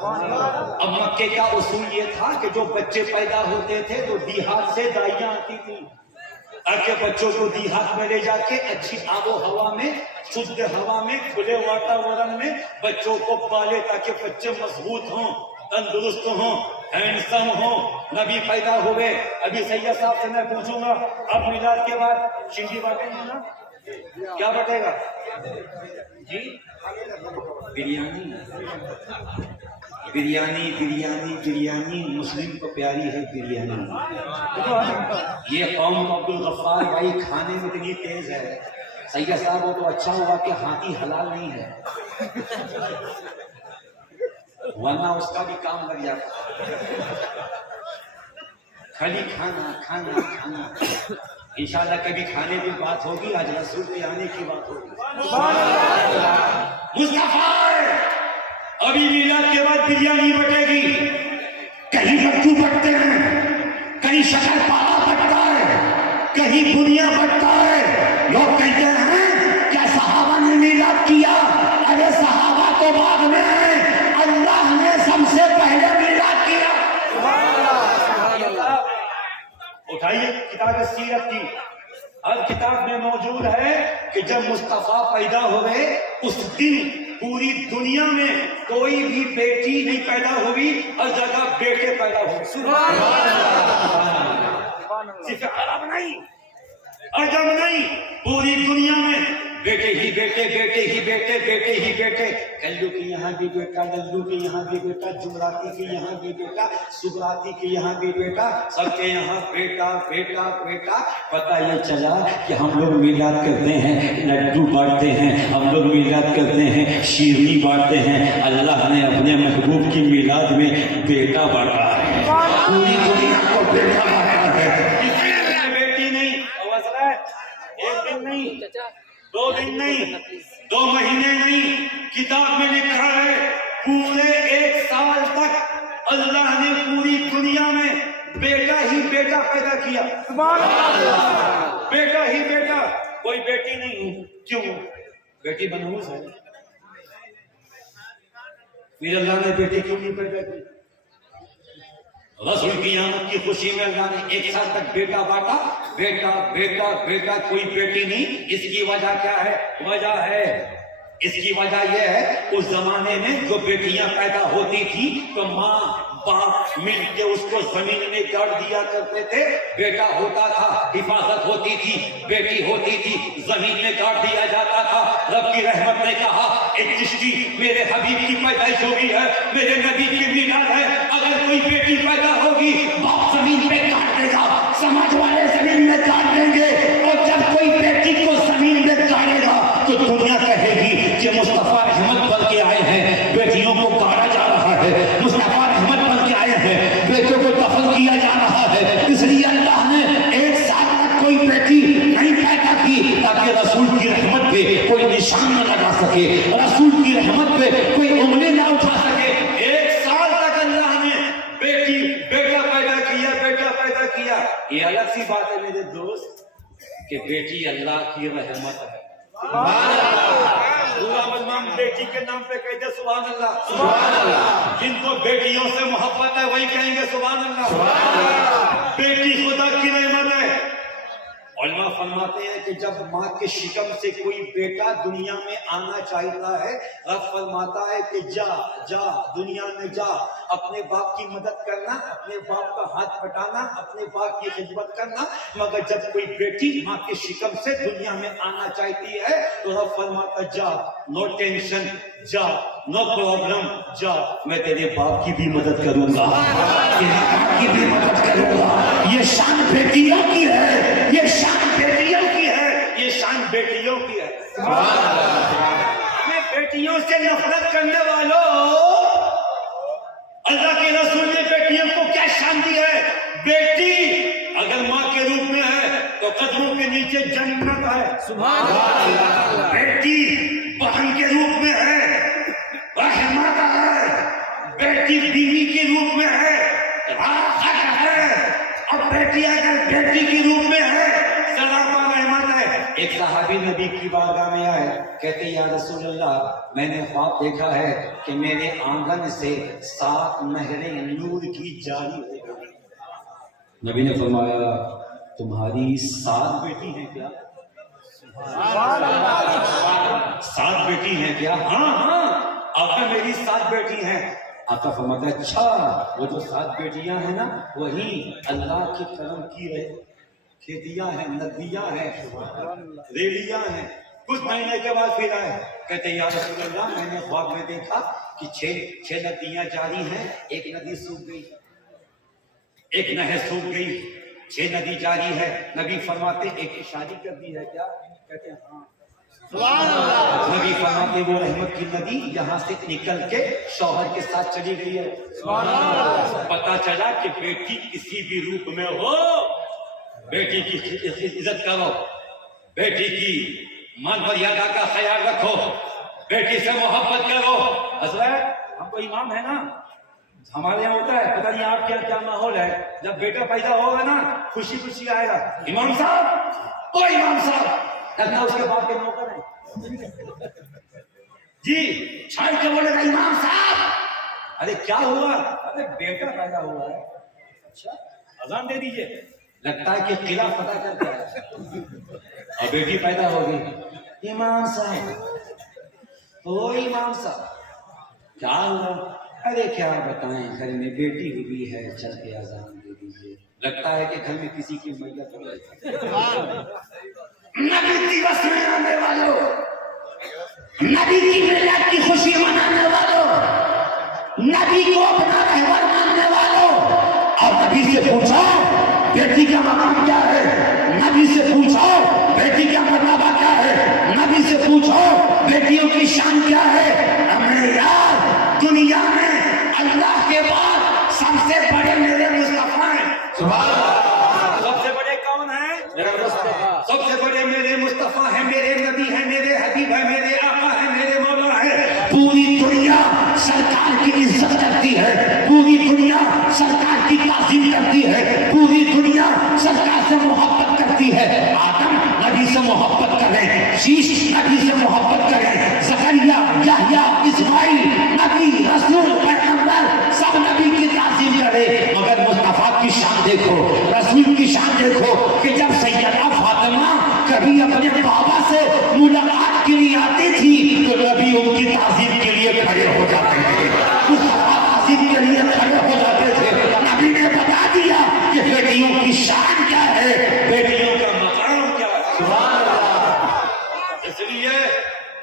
اب مکے کا اصول یہ تھا کہ جو بچے پیدا ہوتے تھے تو دیہات سے دائیاں آتی تھی تاکہ بچوں کو دیہات میں لے جا کے اچھی آب و ہوا میں, شدھ ہوا میں, کھلے واتاورن میں بچوں کو پالے تاکہ بچے مضبوط ہوں, تندرست ہوں, ہینڈسم ہوں. نبی پیدا ہوئے. ابھی سید صاحب سے میں پوچھوں گا اب میلاد کے بعد شنڈی بانٹیں گے نا, کیا بٹے گا جی؟ بریانی بریانی بریانی بریانی. مسلم کو پیاری ہے بریانی. یہ قوم عبدالغفار بھائی کھانے میں اتنی تیز ہے. سید صاحب وہ تو اچھا ہوا کہ ہاتھی حلال نہیں ہے, ورنہ اس کا بھی کام لگ جاتا. خالی کھانا کھانا کھانا. انشاءاللہ کبھی کھانے کی بات ہوگی, آج رسول کے آنے کی بات ہوگی. مصطفیٰ ابھی میلاد کے بعد بریانی بٹے گی. کہیں لڈو بٹتے ہیں, کہیں شکر پالا بٹتا ہے, کہیں بنیا بٹتا ہے. لوگ کہتے ہیں کیا صحابہ نے میلاد کیا؟ ارے صحابہ تو بعد میں ہیں, اللہ نے سب سے پہلے میلاد کیا. اٹھائیے کتاب سیرت کی, ہر کتاب میں موجود ہے کہ جب مصطفیٰ پیدا ہوئے اس دن پوری دنیا میں کوئی بھی بیٹی نہیں پیدا ہوئی, ہر جگہ بیٹے پیدا ہوئے. صرف عرب نہیں, عجم نہیں, پوری دنیا میں بیٹے ہی بیٹے, بیٹے ہی بیٹے, بیٹے ہی بیٹے. کلو کے یہاں بھی بیٹا, للو کے یہاں بھی بیٹا, جمراتی کے یہاں بھی بیٹا, سبراتی کے یہاں بھی بیٹا, سب کے یہاں بیٹا بیٹا بیٹا. پتہ یہ چلا کہ ہم لوگ میلاد کرتے ہیں, لڈو بانٹتے ہیں, ہم لوگ میلاد کرتے ہیں, شیرنی بانٹتے ہیں. اللہ نے اپنے محبوب کی میلاد میں بیٹا بانٹا ہے. پوری دنیا کو بیٹا بانٹا ہے. بیٹی نہیں, ایک دن نہیں, 2 دن نہیں, 2 مہینے نہیں. کتاب میں لکھا ہے پورے 1 سال تک اللہ نے پوری دنیا میں بیٹا ہی بیٹا پیدا کیا. بیٹا ہی بیٹا, کوئی بیٹی نہیں. کیوں؟ بیٹی منحوس ہے. پھر اللہ نے بیٹی کیوں نہیں پیدا کی؟ رسول کی آمد کی خوشی میں اللہ نے 1 سال تک بیٹا بانٹا. بیٹا بیٹا بیٹا, کوئی بیٹی نہیں. اس کی وجہ کیا ہے؟ وجہ ہے, اس کی وجہ یہ ہے اس زمانے میں جو بیٹیاں پیدا ہوتی تھی تو ماں باپ مل کے اس کو زمین میں گاڑ دیا کرتے تھے. بیٹا ہوتا تھا حفاظت ہوتی تھی, بیٹی ہوتی تھی زمین میں گاڑ دیا جاتا تھا. رب کی رحمت نے کہا ایک چشتی میرے حبیب کی پیدائش ہوگی ہے, میرے نبی کی میلاد ہے, اگر کوئی بیٹی پیدا ہوگی باپ زمین پہ کاٹ دے گا, سماج والے زمین میں کاٹ دیں گے, اور جب کوئی بیٹی کو زمین میں کاٹے گا تو دنیا کہے گی کہ مصطفیٰ رحمت بن کے آئے ہیں, بیٹیوں کو کاٹا جا رہا ہے. مصطفیٰ رحمت بن کے آئے ہیں, بیٹوں کو دفن کیا جا رہا ہے. اس لیے اللہ نے 1 سال تک کوئی بیٹی نہیں پیدا کی تاکہ رسول کی رحمت پہ کوئی نشان نہ لگا سکے, رسول کی رحمت پہ کوئی انگلی نہ اٹھا سکے. 1 سال تک اللہ نے بیٹی بیٹا پیدا کیا, بیٹا پیدا کیا. یہ الگ سی بات ہے میرے دوست کہ بیٹی اللہ کی رحمت ہے. پورا مسلمان بیٹی کے نام پہ کہتے سبحان اللہ. جن کو بیٹیوں سے محبت ہے وہی کہیں گے سبحان اللہ. بیٹی خدا کی رحمت ہے. علماء فرماتے ہیں کہ جب ماں کے شکم سے کوئی بیٹا دنیا میں آنا چاہتا ہے، رب فرماتا ہے کہ جا جا دنیا میں جا، اپنے باپ کی مدد کرنا، اپنے باپ کا ہاتھ پٹانا، اپنے باپ کی خدمت کرنا. مگر جب کوئی بیٹی ماں کے شکم سے دنیا میں آنا چاہتی ہے تو رب فرماتا جا، نو ٹینشن، جا، نو پرابلم، جا، میں تیرے باپ کی بھی مدد کروں گا، تیرے باپ کی بھی مدد کروں گا. یہ شان بیٹیوں کی ہے، یہ شان بیٹیوں کی ہے، یہ شان بیٹیوں کی ہے. ہمیں بیٹیوں سے نفرت کرنے والوں، اللہ کے رسول نے بیٹیوں کو کیا شان دی ہے؟ بیٹی اگر ماں کے روپ میں ہے تو قدموں کے نیچے جنت ہے. سبحان اللہ. بیٹی بہن کے روپ میں ہے، رحمت ہے. بیٹی بیوی کے روپ میں ہے، راحت ہے. اور بیٹی اگر بیٹی کے روپ میں ہے، سلام و رحمت ہے. ایک صحابی نبی کی بارگاہ میں آئے، کہتے یا رسول اللہ، میں نے خواب دیکھا ہے کہ میرے آنگن سے 7 نہریں نور کی جاری ہو گئی. نبی نے فرمایا تمہاری 7 بیٹی ہیں کیا؟ 7 بیٹی ہیں کیا؟ ہاں ہاں آقا میری 7 بیٹی ہیں. آقا فرماتا ہے اچھا، وہ جو 7 بیٹیاں ہیں نا وہی اللہ کے کرم کی کھیتیاں ہیں، ندیاں ہیں، ریلیاں ہیں. کچھ مہینے کے بعد پھر آئے، کہتے یا رسول اللہ میں نے خواب میں دیکھا کہ 6 ندیاں جاری ہیں، ایک ندی سوکھ گئی، ایک نہر سوکھ گئی، 6 ندی جاری ہے. نبی فرماتے ایک کی شادی کر دی ہے کیا؟ کہتے ہیں ہاں. نبی فرماتے وہ رحمت کی ندی یہاں سے نکل کے شوہر کے ساتھ چلی گئی ہے. پتا چلا کہ بیٹی کسی بھی روپ میں ہو، بیٹی کی عزت کرو، بیٹی کی مان مریادہ کا خیال رکھو، بیٹی سے محبت کرو. حضرت ہم کو امام ہے نا، ہمارے یہاں ہوتا ہے، پتہ نہیں آپ کیا ماحول ہے، جب بیٹا پیدا ہوگا نا خوشی خوشی آئے گا، امام صاحب او امام صاحب، لگنا اس کے باپ کے نوکر ہیں جی، چھائی کے بولے گا امام صاحب ارے کیا ہوا؟ ارے بیٹا پیدا ہوا ہے. اچھا اذان دے دیجئے. لگتا ہے کہ قلعہ فتح کر کے آیا اور بیٹی پیدا ہو گئی. امام صاحب او امام صاحب کیا ہوا؟ ارے کیا بتائیں، گھر میں بیٹی ہوئی ہے، چل کے اذان دے دیجئے. لگتا ہے کہ گھر میں کسی کی میت ہو گئی. نبی دیوس میں آنے والوں، نبی کی میلاد کی خوشی منانے والوں، نبی کو اپنا رہبر ماننے والوں، اور نبی سے پوچھو بیٹی کا مقام کیا ہے، نبی سے پوچھو بیٹی کا مرتبہ کیا ہے، نبی سے پوچھو بیٹیوں کی شان کیا ہے. ہمیں یار دنیا میں اللہ کے بعد سب سے بڑے میرے مصطفیٰ ہیں. سب سے بڑے کون ہیں؟ سب سے بڑے میرے مصطفیٰ ہیں، میرے نبی ہیں، میرے حبیب ہیں، میرے آقا ہیں، میرے مولا ہیں. پوری دنیا سرکار کی عزت کرتی ہے، پوری دنیا سرکار کی تعظیم کرتی ہے، پوری دنیا سرکار سے محبت کرتی ہے. آدم نبی سے محبت کریں، شیش نبی سے محبت کریں، زکریا، یحییٰ، اسماعیل، نبی، رسول، پیغمبر سب نبی کی تعظیم کریں. مگر مصطفیٰ کی شان دیکھو، رسول کی شان دیکھو کہ جب سیدہ فاطمہ کبھی اپنے بابا سے ملاقات کے لیے آتی تھی تو نبی ان کی تعظیم کے لیے کھڑے ہو جاتے تھے، مصطفیٰ تعظیم کے لیے کھڑے ہو جاتے تھے. نبی نے بتا دیا کہ بیٹیوں کی شان کیا ہے، بیٹیوں کا مقام کیا ہے. سبحان اللہ. اس لیے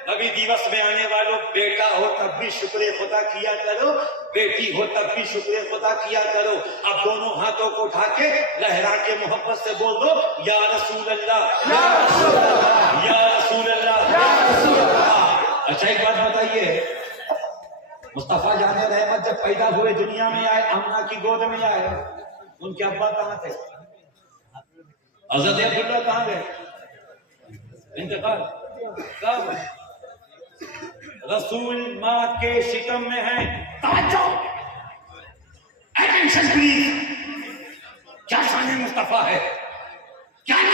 نبی دیوس میں آنے والوں، بیٹا ہو تب بھی شکر خدا کیا کرو، بیٹی ہو تب بھی شکر خدا کیا کرو. اب دونوں ہاتھوں کو اٹھا کے لہرا کے محبت سے بول دو یا رسول اللہ، یا رسول اللہ، یا رسول اللہ، یا رسول اللہ. اچھا ایک بات بتائیے، مصطفیٰ جان رحمت جب پیدا ہوئے دنیا میں آئے، آمنہ کی گود میں آئے، ان کے ابا کہاں تھے؟ حضرت عبداللہ کہاں گئے؟ انتقال کب؟ رسول ماں کے شکم میں ہیں. توجہ، اٹینشن پلیز. کیا شان مصطفیٰ ہے، کیا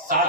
7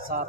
7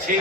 6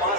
5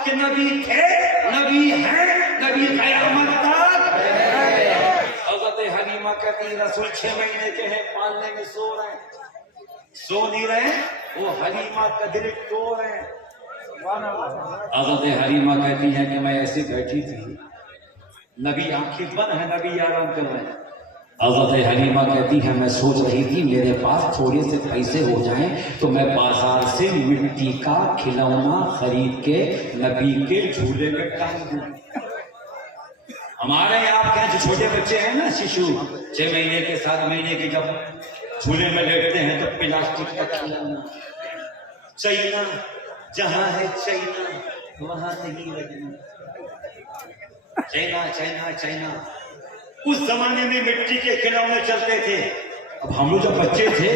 آپ کے نبی تھے, نبی ہیں, نبی قیامت تک. حضرت حلیمہ کہتی رسول 6 مہینے کے ہیں, پالنے میں سو رہے ہیں, سو نہیں رہے, وہ حلیمہ کا دل تو رہے ہیں. حضرت حلیمہ کہتی ہیں کہ میں ایسے بیٹھی تھی, نبی آنکھیں بند ہیں, نبی آرام کر رہے ہیں. حضرت حلیمہ کہتی ہے میں سوچ رہی تھی میرے پاس تھوڑے سے پیسے ہو جائیں تو میں بازار سے مٹی کا کھلونا خرید کے نبی کے جھولے میں ٹانگ دوں. ہمارے یہاں آپ کے جو چھوٹے بچے ہیں نا, ششو 6 مہینے کے 7 مہینے کے, جب جھولے میں لیٹتے ہیں تو پلاسٹک کا کھلونا, چائنا جہاں ہے چائنا وہاں نہیں رہنا, چائنا چائنا چائنا. اس زمانے میں مٹی کے کھلونے چلتے تھے. اب ہم لوگ جب بچے تھے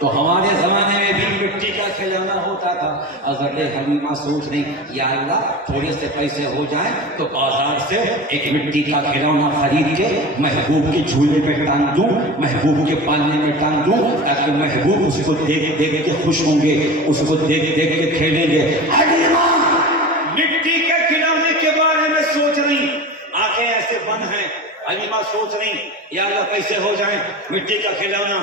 تو ہمارے زمانے میں بھی مٹی کا کھلونا ہوتا تھا. حضرت حلیمہ سوچ رہی یا اللہ تھوڑے سے پیسے ہو جائیں تو بازار سے ایک مٹی کا کھلونا خرید کے محبوب کے جھولے میں ٹانگ دوں, محبوب کے پالنے میں ٹانگ دوں, تاکہ محبوب اس کو دیکھ دیکھ کے خوش ہوں گے, اس کو دیکھ دیکھ کے کھیلیں گے. حلیمہ مٹی کے کھلونے کے بارے میں سوچ رہی, آنکھیں ایسے بند ہیں. حلیمہ سوچ رہی یا اللہ پیسے ہو جائیں مٹی کا کھلونا,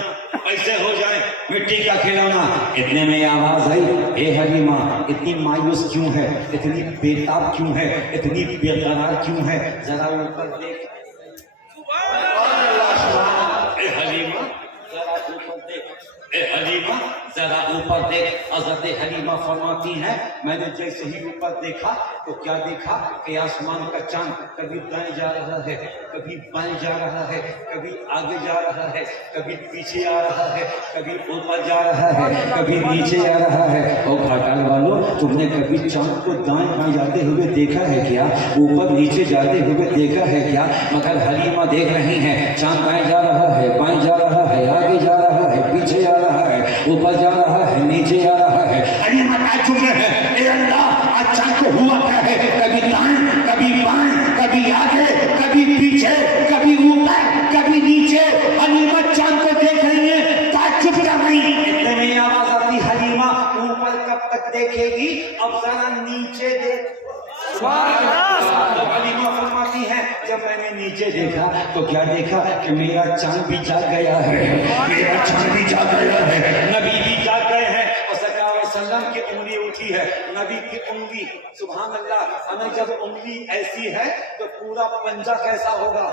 پیسے ہو جائیں مٹی کا کھلونا. اتنے میں آواز آئی, اے حلیمہ اتنی مایوس کیوں ہے, اتنی بےتاب کیوں ہے, اتنی بے قرار کیوں ہے, ذرا اوپر دیکھ. اے حلیمہ ذرا اوپر دیکھ, اے حلیمہ ذرا اوپر دیکھ. حضرت حلیمہ فرماتی ہیں میں نے جیسے ہی اوپر دیکھا تو کیا دیکھا کہ آسمان کا چاند کبھی دائیں جا رہا ہے, کبھی بائیں جا رہا ہے, کبھی آگے جا رہا ہے, کبھی پیچھے آ رہا ہے, کبھی اوپر جا رہا ہے, کبھی نیچے آ رہا ہے. اور گھاٹال والوں تم نے کبھی چاند کو دائیں بائیں جاتے ہوئے دیکھا ہے کیا, اوپر نیچے جاتے ہوئے دیکھا ہے کیا؟ مگر حلیمہ دیکھ رہی ہیں چاند دائیں جا رہا ہے, بائیں جا رہا ہے, آگے جا رہا ہے, پیچھے آ رہا ہے, اوپر جا رہا ہے, نیچے آ رہا ہے. حلیمہ تعجب میں ہے, اے اللہ آج چاند کو ہوا کیا ہے, کبھی دائیں کبھی بائیں, کبھی آگے کبھی پیچھے, کبھی اوپر کبھی نیچے. حلیمہ چاند کو دیکھ رہی ہے, تعجب کر رہی. اتنے میں آواز آتی حلیمہ اوپر کب تک دیکھے گی, اب ذرا نیچے دیکھ. حلیمہ فرماتی ہے جب میں نے نیچے دیکھا تو کیا دیکھا کہ میرا چاند بھی جاگ گیا ہے, میرا چاند بھی جاگ گیا ہے, نبی بھی جاگ گئے ہیں. اور صلی اللہ علیہ وسلم کی انگلی اٹھی ہے, نبی کی انگلی, سبحان اللہ. ہمیں جب انگلی ایسی ہے تو پورا پنجہ کیسا ہوگا.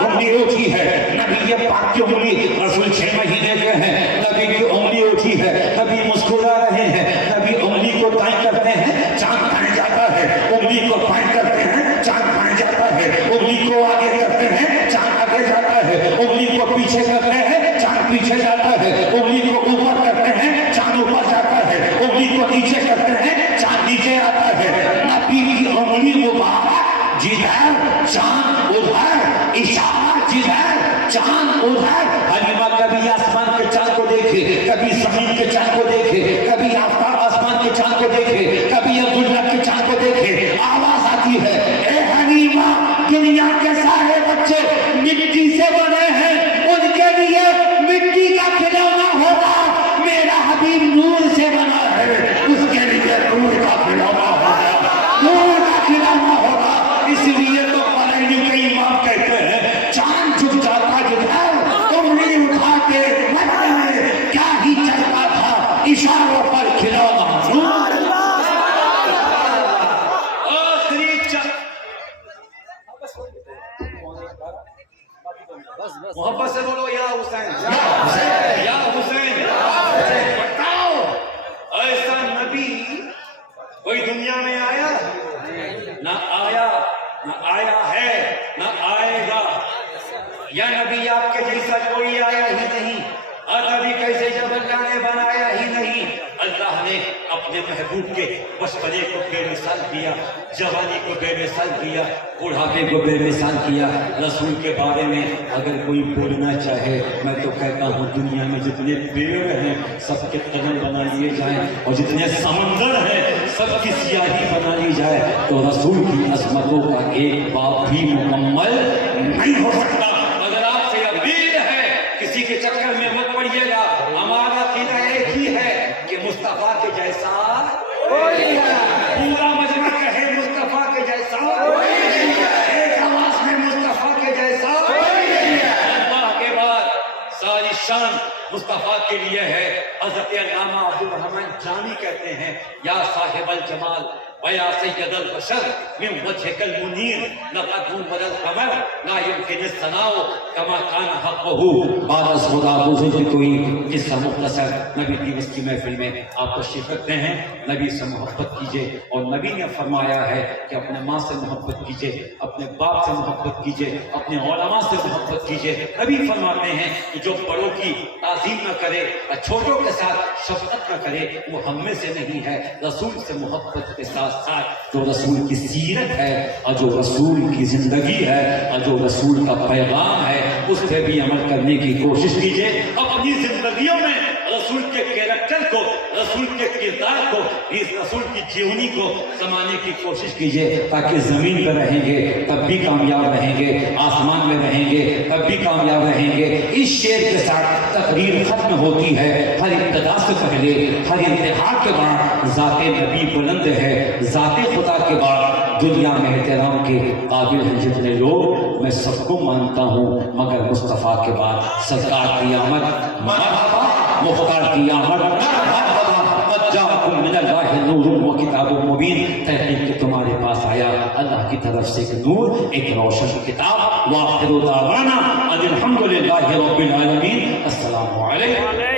انگلی اٹھی ہے, نبی یہ پاک کی انگلی, رسول 6 مہینے کے ہیں, نبی کی انگلی اٹھی ہے, نبی مسکرا رہے ہیں, نبی انگلی کو دائیں کرتے ہیں چاند دائیں جاتا ہے, انگلی کو بائیں کرتے ہیں چاند بائیں جاتا ہے, انگلی کو آگے کرتے ہیں چاند آگے جاتا ہے, انگلی کو پیچھے کرتے ہیں چاند پیچھے جاتا ہے, انگلی کو اوپر کرتے ہیں چاند اوپر جاتا ہے, انگلی کو نیچے کرتے ہیں چاند نیچے آتا ہے. نبی کی انگلی مبارک جدھر چاند ادھر, اشارہ جدھر چاند ادھر. حلیمہ کبھی آسمان کے چاند کو دیکھے, کبھی زمین کے چاند کو دیکھے, کبھی آسمان کے چاند کو دیکھے, کبھی عبداللہ کے چاند کو دیکھے. آواز آتی ہے اے حلیمہ دنیا کے سارے بچے مٹی سے بنے ہیں, ان کے لیے مٹی کا کھلونا ہوگا, میرا حبیب نور سے بنا ہے, اس کے لیے نور کا کھلونا ہوگا, نور کا کھلونا ہوگا. اس لیے تو بریلوی کے امام کہتے ہیں چاند جھک جاتا جدھر, انگلی اٹھا کے مکے میں کیا ہی چلتا تھا, اشاروں پر کھلونا نور. محبت سے بولو یا حسین, یا حسین. بتاؤ ایسا نبی کوئی دنیا میں آیا, نہ آیا, نہ آیا ہے, نہ آئے گا. یا نبی آپ کے جیسا کوئی آیا ہی نہیں, اور نبی کیسے جب اللہ نے بنایا ہی نہیں. اللہ نے اپنے محبوب کے بچپنے کو بے مثال کیا, جوانی کو بے مثال کیا, بڑھاپے کو بے مثال کیا. رسول کے بارے میں اگر کوئی بولنا چاہے, میں تو کہتا ہوں دنیا میں جتنے پیڑ ہیں سب کے قدم بنا لیے جائیں, اور جتنے سمندر ہیں سب کی سیاہی بنا لی جائے, تو رسول کی عظمتوں کا ایک باب بھی مکمل نہیں ہو سکتا. اگر آپ سے اپیل ہے کسی کے چکر میں مت پڑیے گا, ہمارا عقیدہ ایک ہی ہے کہ مصطفیٰ کے جیسا کوئی ہے. پورا شان مصطفیٰ کے لیے ہے. حضرت علامہ عبدالرحمن جانی کہتے ہیں یا صاحب الجمال ویا سید البشر من وجهك المنیر لقد نور القمر لا يمكن الثناء كما كان حقه. بعد از خدا بزرگ کوئی قصہ مختصر نبی دیوس کی محفل میں آپ تشریف رکھتے ہیں. نبی سے محبت کیجئے اور نبی نے فرمایا ہے کہ اپنے ماں سے محبت کیجئے, اپنے باپ سے محبت کیجئے, اپنے علماء سے محبت کیجئے. نبی فرماتے ہیں کہ جو بڑوں کی تعظیم نہ کرے اور چھوٹوں کے ساتھ شفقت نہ کرے وہ ہم میں سے نہیں ہے. رسول سے محبت کے ساتھ ساتھ جو رسول کی سیرت ہے اور جو رسول کی زندگی ہے اور جو رسول کا پیغام ہے اس پہ بھی عمل کرنے کی کوشش کیجئے. اپنی زندگیوں میں رسول کے کیریکٹر کو, رسول کے کردار کو, اس رسول کی جیونی کو سمانے کی کوشش کیجئے تاکہ زمین پہ رہیں گے تب بھی کامیاب رہیں گے, آسمان میں رہیں گے تب بھی کامیاب رہیں گے. اس شعر کے ساتھ تقریر ختم ہوتی ہے. ہر ابتدا سے پہلے ہر انتہا کے بعد ذات نبی بلند ہے. ذات خدا کے بعد دنیا میں احترام کے قابل ہیں جتنے لوگ میں سب کو مانتا ہوں, مگر مصطفیٰ کے بعد سرکار کی آمد مرحبا, مختار کی آمد مرحبا, قد جاءکم من اللہ نور و کتاب مبین. تحقیق کہ تمہارے پاس آیا اللہ کی طرف سے ایک نور, ایک روشن کتاب. وآخر دعوانا ان الحمد للہ رب العالمین. السلام علیکم.